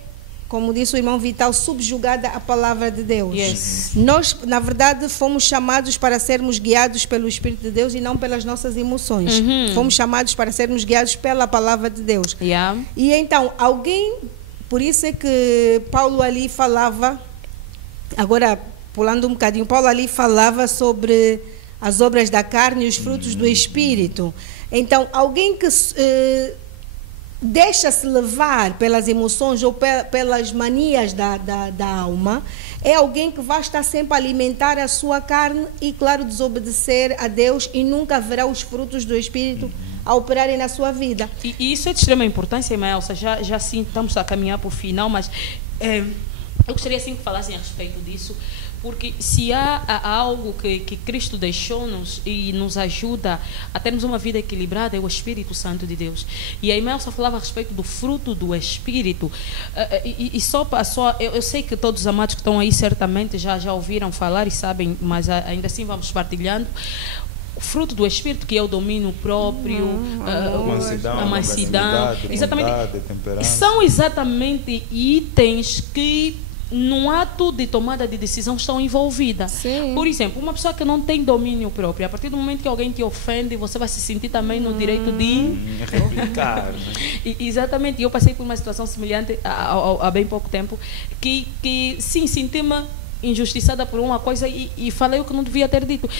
como disse o irmão Vital, subjugada à palavra de Deus. Yes. Nós, na verdade, fomos chamados para sermos guiados pelo Espírito de Deus e não pelas nossas emoções. Fomos chamados para sermos guiados pela palavra de Deus. Yeah. E então, por isso é que Paulo ali falava, agora pulando um bocadinho, Paulo ali falava sobre as obras da carne e os frutos do Espírito. Então, alguém que deixa-se levar pelas emoções ou pelas manias da alma, é alguém que vai estar sempre a alimentar a sua carne e, claro, desobedecer a Deus, e nunca verá os frutos do Espírito a operarem na sua vida. E isso é de extrema importância, irmã Elsa. Já sim, estamos a caminhar para o final, mas eu gostaria sim que falassem a respeito disso, porque se há algo que Cristo deixou-nos e nos ajuda a termos uma vida equilibrada, é o Espírito Santo de Deus. E a irmã Elsa falava a respeito do fruto do Espírito. Eu sei que todos os amados que estão aí certamente já ouviram falar e sabem, mas ainda assim vamos partilhando. O fruto do Espírito, que é o domínio próprio, a mansidão, exatamente, são exatamente itens que no ato de tomada de decisão estão envolvidas. Sim. Por exemplo, uma pessoa que não tem domínio próprio, a partir do momento que alguém te ofende, você vai se sentir também no direito de replicar. Exatamente. Eu passei por uma situação semelhante há bem pouco tempo, que sim, senti-me injustiçada por uma coisa e falei o que não devia ter dito.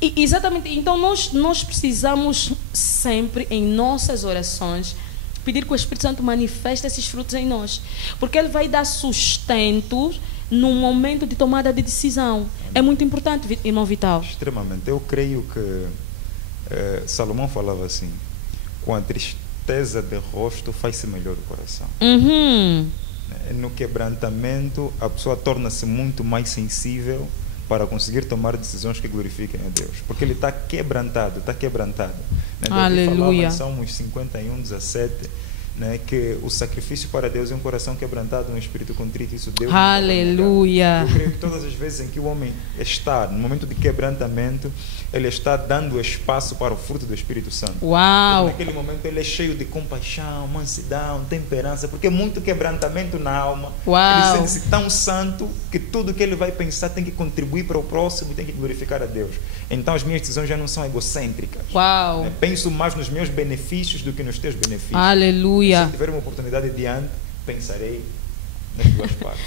Exatamente. Então nós precisamos sempre, em nossas orações, pedir que o Espírito Santo manifeste esses frutos em nós, porque ele vai dar sustento no momento de tomada de decisão. É muito importante, irmão Vital. Extremamente. Eu creio que Salomão falava assim: com a tristeza de rosto faz-se melhor o coração. No quebrantamento, a pessoa torna-se muito mais sensível para conseguir tomar decisões que glorifiquem a Deus, porque ele está quebrantado, né? Aleluia. Falava em Salmos 51:17, né, que o sacrifício para Deus é um coração quebrantado, um espírito contrito. Isso Deus. Aleluia. Eu creio que todas as vezes em que o homem está no momento de quebrantamento, ele está dando espaço para o fruto do Espírito Santo. Uau. Naquele momento ele é cheio de compaixão, mansidão, temperança, porque é muito quebrantamento na alma. Uau. Ele sente-se tão santo que tudo que ele vai pensar tem que contribuir para o próximo e tem que glorificar a Deus. Então as minhas decisões já não são egocêntricas. Uau. Penso mais nos meus benefícios do que nos teus benefícios. Aleluia. Se tiver uma oportunidade adiante, pensarei nas duas partes.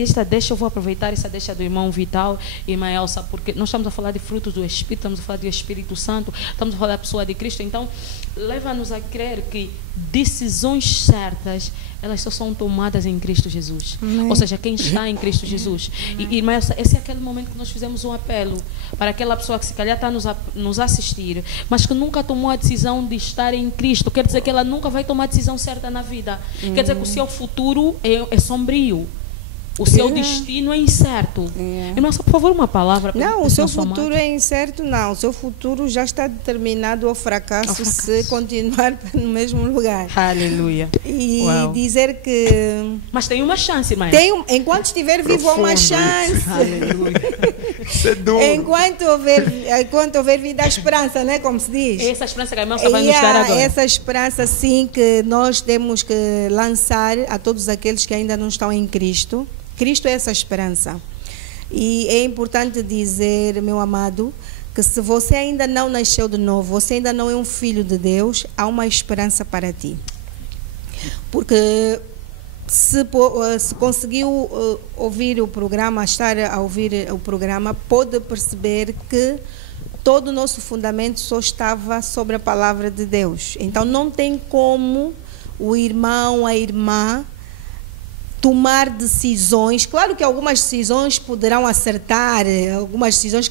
Esta deixa, eu vou aproveitar essa deixa do irmão Vital e irmã Elsa, porque nós estamos a falar de frutos do Espírito, estamos a falar do Espírito Santo, estamos a falar da pessoa de Cristo. Então, leva-nos a crer que decisões certas, elas só são tomadas em Cristo Jesus. Ou seja, quem está em Cristo Jesus. E irmã Elsa, esse é aquele momento que nós fizemos um apelo para aquela pessoa que se calhar está a nos assistir, mas que nunca tomou a decisão de estar em Cristo. Quer dizer que ela nunca vai tomar a decisão certa na vida. Quer dizer que o seu futuro é sombrio. O seu destino é incerto. Irmã, por favor, uma palavra. Não, o seu futuro é incerto, não. O seu futuro já está determinado ao fracasso, se continuar no mesmo lugar. Aleluia. E dizer que... Mas tem uma chance, irmã. Enquanto estiver vivo, há uma chance. Aleluia. Isso é duro. Enquanto houver vida, há esperança, né? Como se diz. Essa esperança que a irmã vai nos dar agora. Essa esperança, sim, que nós temos que lançar a todos aqueles que ainda não estão em Cristo. Cristo é essa esperança. E é importante dizer, meu amado, que se você ainda não nasceu de novo, você ainda não é um filho de Deus, há uma esperança para ti. Porque se conseguiu ouvir o programa, estar a ouvir o programa, pode perceber que todo o nosso fundamento só estava sobre a palavra de Deus. Então não tem como o irmão, a irmã, tomar decisões. Claro que algumas decisões poderão acertar, algumas decisões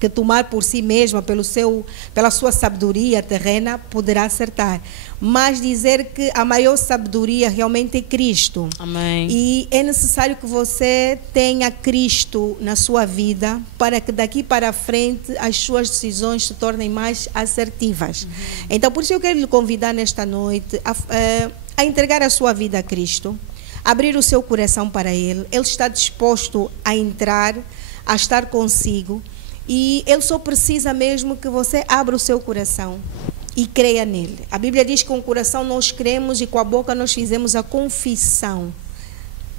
que tomar por si mesma, pela sua sabedoria terrena, poderá acertar. Mas dizer que a maior sabedoria realmente é Cristo. Amém. E é necessário que você tenha Cristo na sua vida para que daqui para frente as suas decisões se tornem mais assertivas. Então, por isso eu quero lhe convidar nesta noite a entregar a sua vida a Cristo, abrir o seu coração para Ele. Ele está disposto a entrar, a estar consigo, e Ele só precisa mesmo que você abra o seu coração e creia nele. A Bíblia diz que com o coração nós cremos e com a boca nós fizemos a confissão.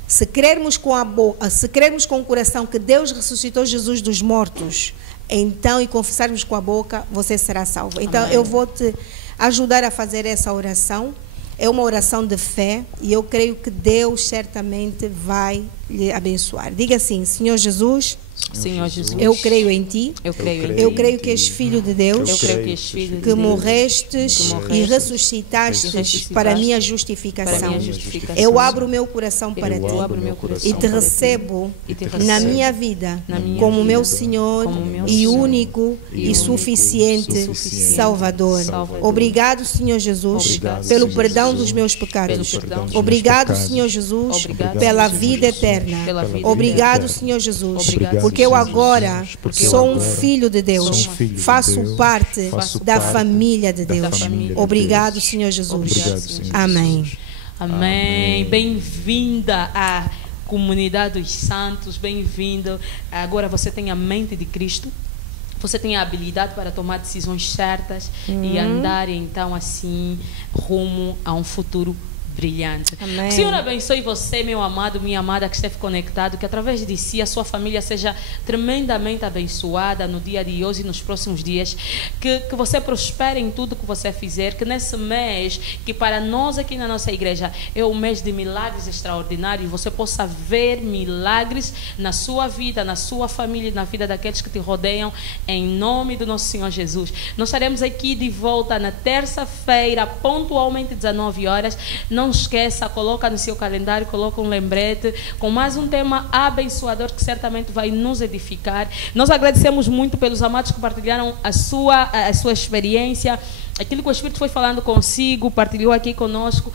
Se crermos com a boca, se crermos com o coração que Deus ressuscitou Jesus dos mortos, então, e confessarmos com a boca, você será salvo. Então, eu vou te ajudar a fazer essa oração. É uma oração de fé e eu creio que Deus certamente vai lhe abençoar. Diga assim: Senhor Jesus, Senhor Jesus, eu creio em Ti. eu creio em Eu ti. creio que és filho de Deus. Eu creio que és filho de Que Deus, morrestes que e ressuscitaste para a minha justificação. para a minha justificação. Eu abro o meu coração para Eu abro Ti meu coração e te para ti. recebo E te na recebo minha vida na minha como vida, meu Senhor como meu e Senhor único e suficiente Salvador. Salvador. Obrigado, Senhor Jesus, Obrigado, pelo Senhor perdão Jesus, dos meus pelo pecados. perdão dos Obrigado, meus pecados. Senhor Jesus, Obrigado, pela Senhor vida Jesus, eterna. pela vida Obrigado, eterna. Senhor Jesus, Obrigado, porque eu Senhor agora Jesus, porque eu sou um agora filho de Deus, sou um filho de faço Deus, parte faço da parte família de da Deus. família de Obrigado, Deus. Senhor Jesus. Obrigado, Senhor Amém. Jesus. Amém. Amém. Bem-vinda à comunidade dos santos, bem-vindo. Agora você tem a mente de Cristo, você tem a habilidade para tomar decisões certas e andar então assim rumo a um futuro brilhante. Amém. O Senhor abençoe você, meu amado, minha amada, que esteve conectado, que através de si a sua família seja tremendamente abençoada no dia de hoje e nos próximos dias, que você prospere em tudo que você fizer, que nesse mês, que para nós aqui na nossa igreja é o mês de milagres extraordinários, você possa ver milagres na sua vida, na sua família e na vida daqueles que te rodeiam, em nome do nosso Senhor Jesus. Nós estaremos aqui de volta na terça-feira, pontualmente 19 horas. Não esqueça, coloca no seu calendário, coloca um lembrete com mais um tema abençoador que certamente vai nos edificar. Nós agradecemos muito pelos amados que partilharam a sua experiência, aquilo que o Espírito foi falando consigo, partilhou aqui conosco.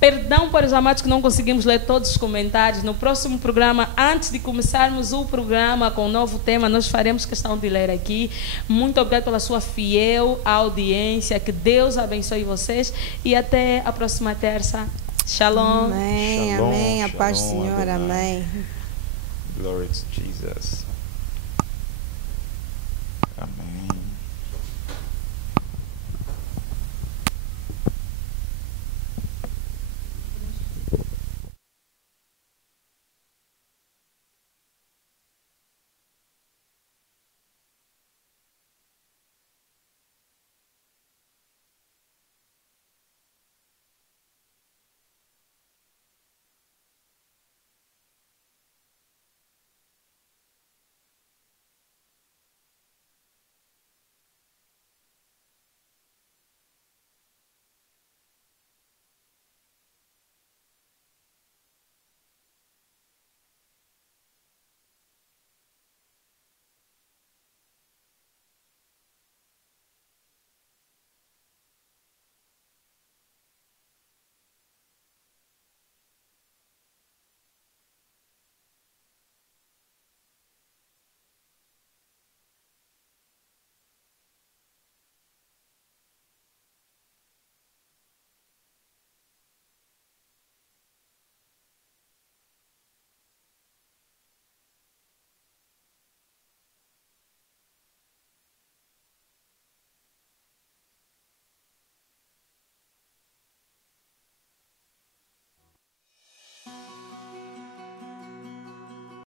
Perdão para os amados que não conseguimos ler todos os comentários. No próximo programa, antes de começarmos o programa com um novo tema, nós faremos questão de ler aqui. Muito obrigado pela sua fiel audiência. Que Deus abençoe vocês. E até a próxima terça. Shalom. Amém, Shalom, amém. A paz do shalom, Senhor, Adonai. amém. Glory to Jesus.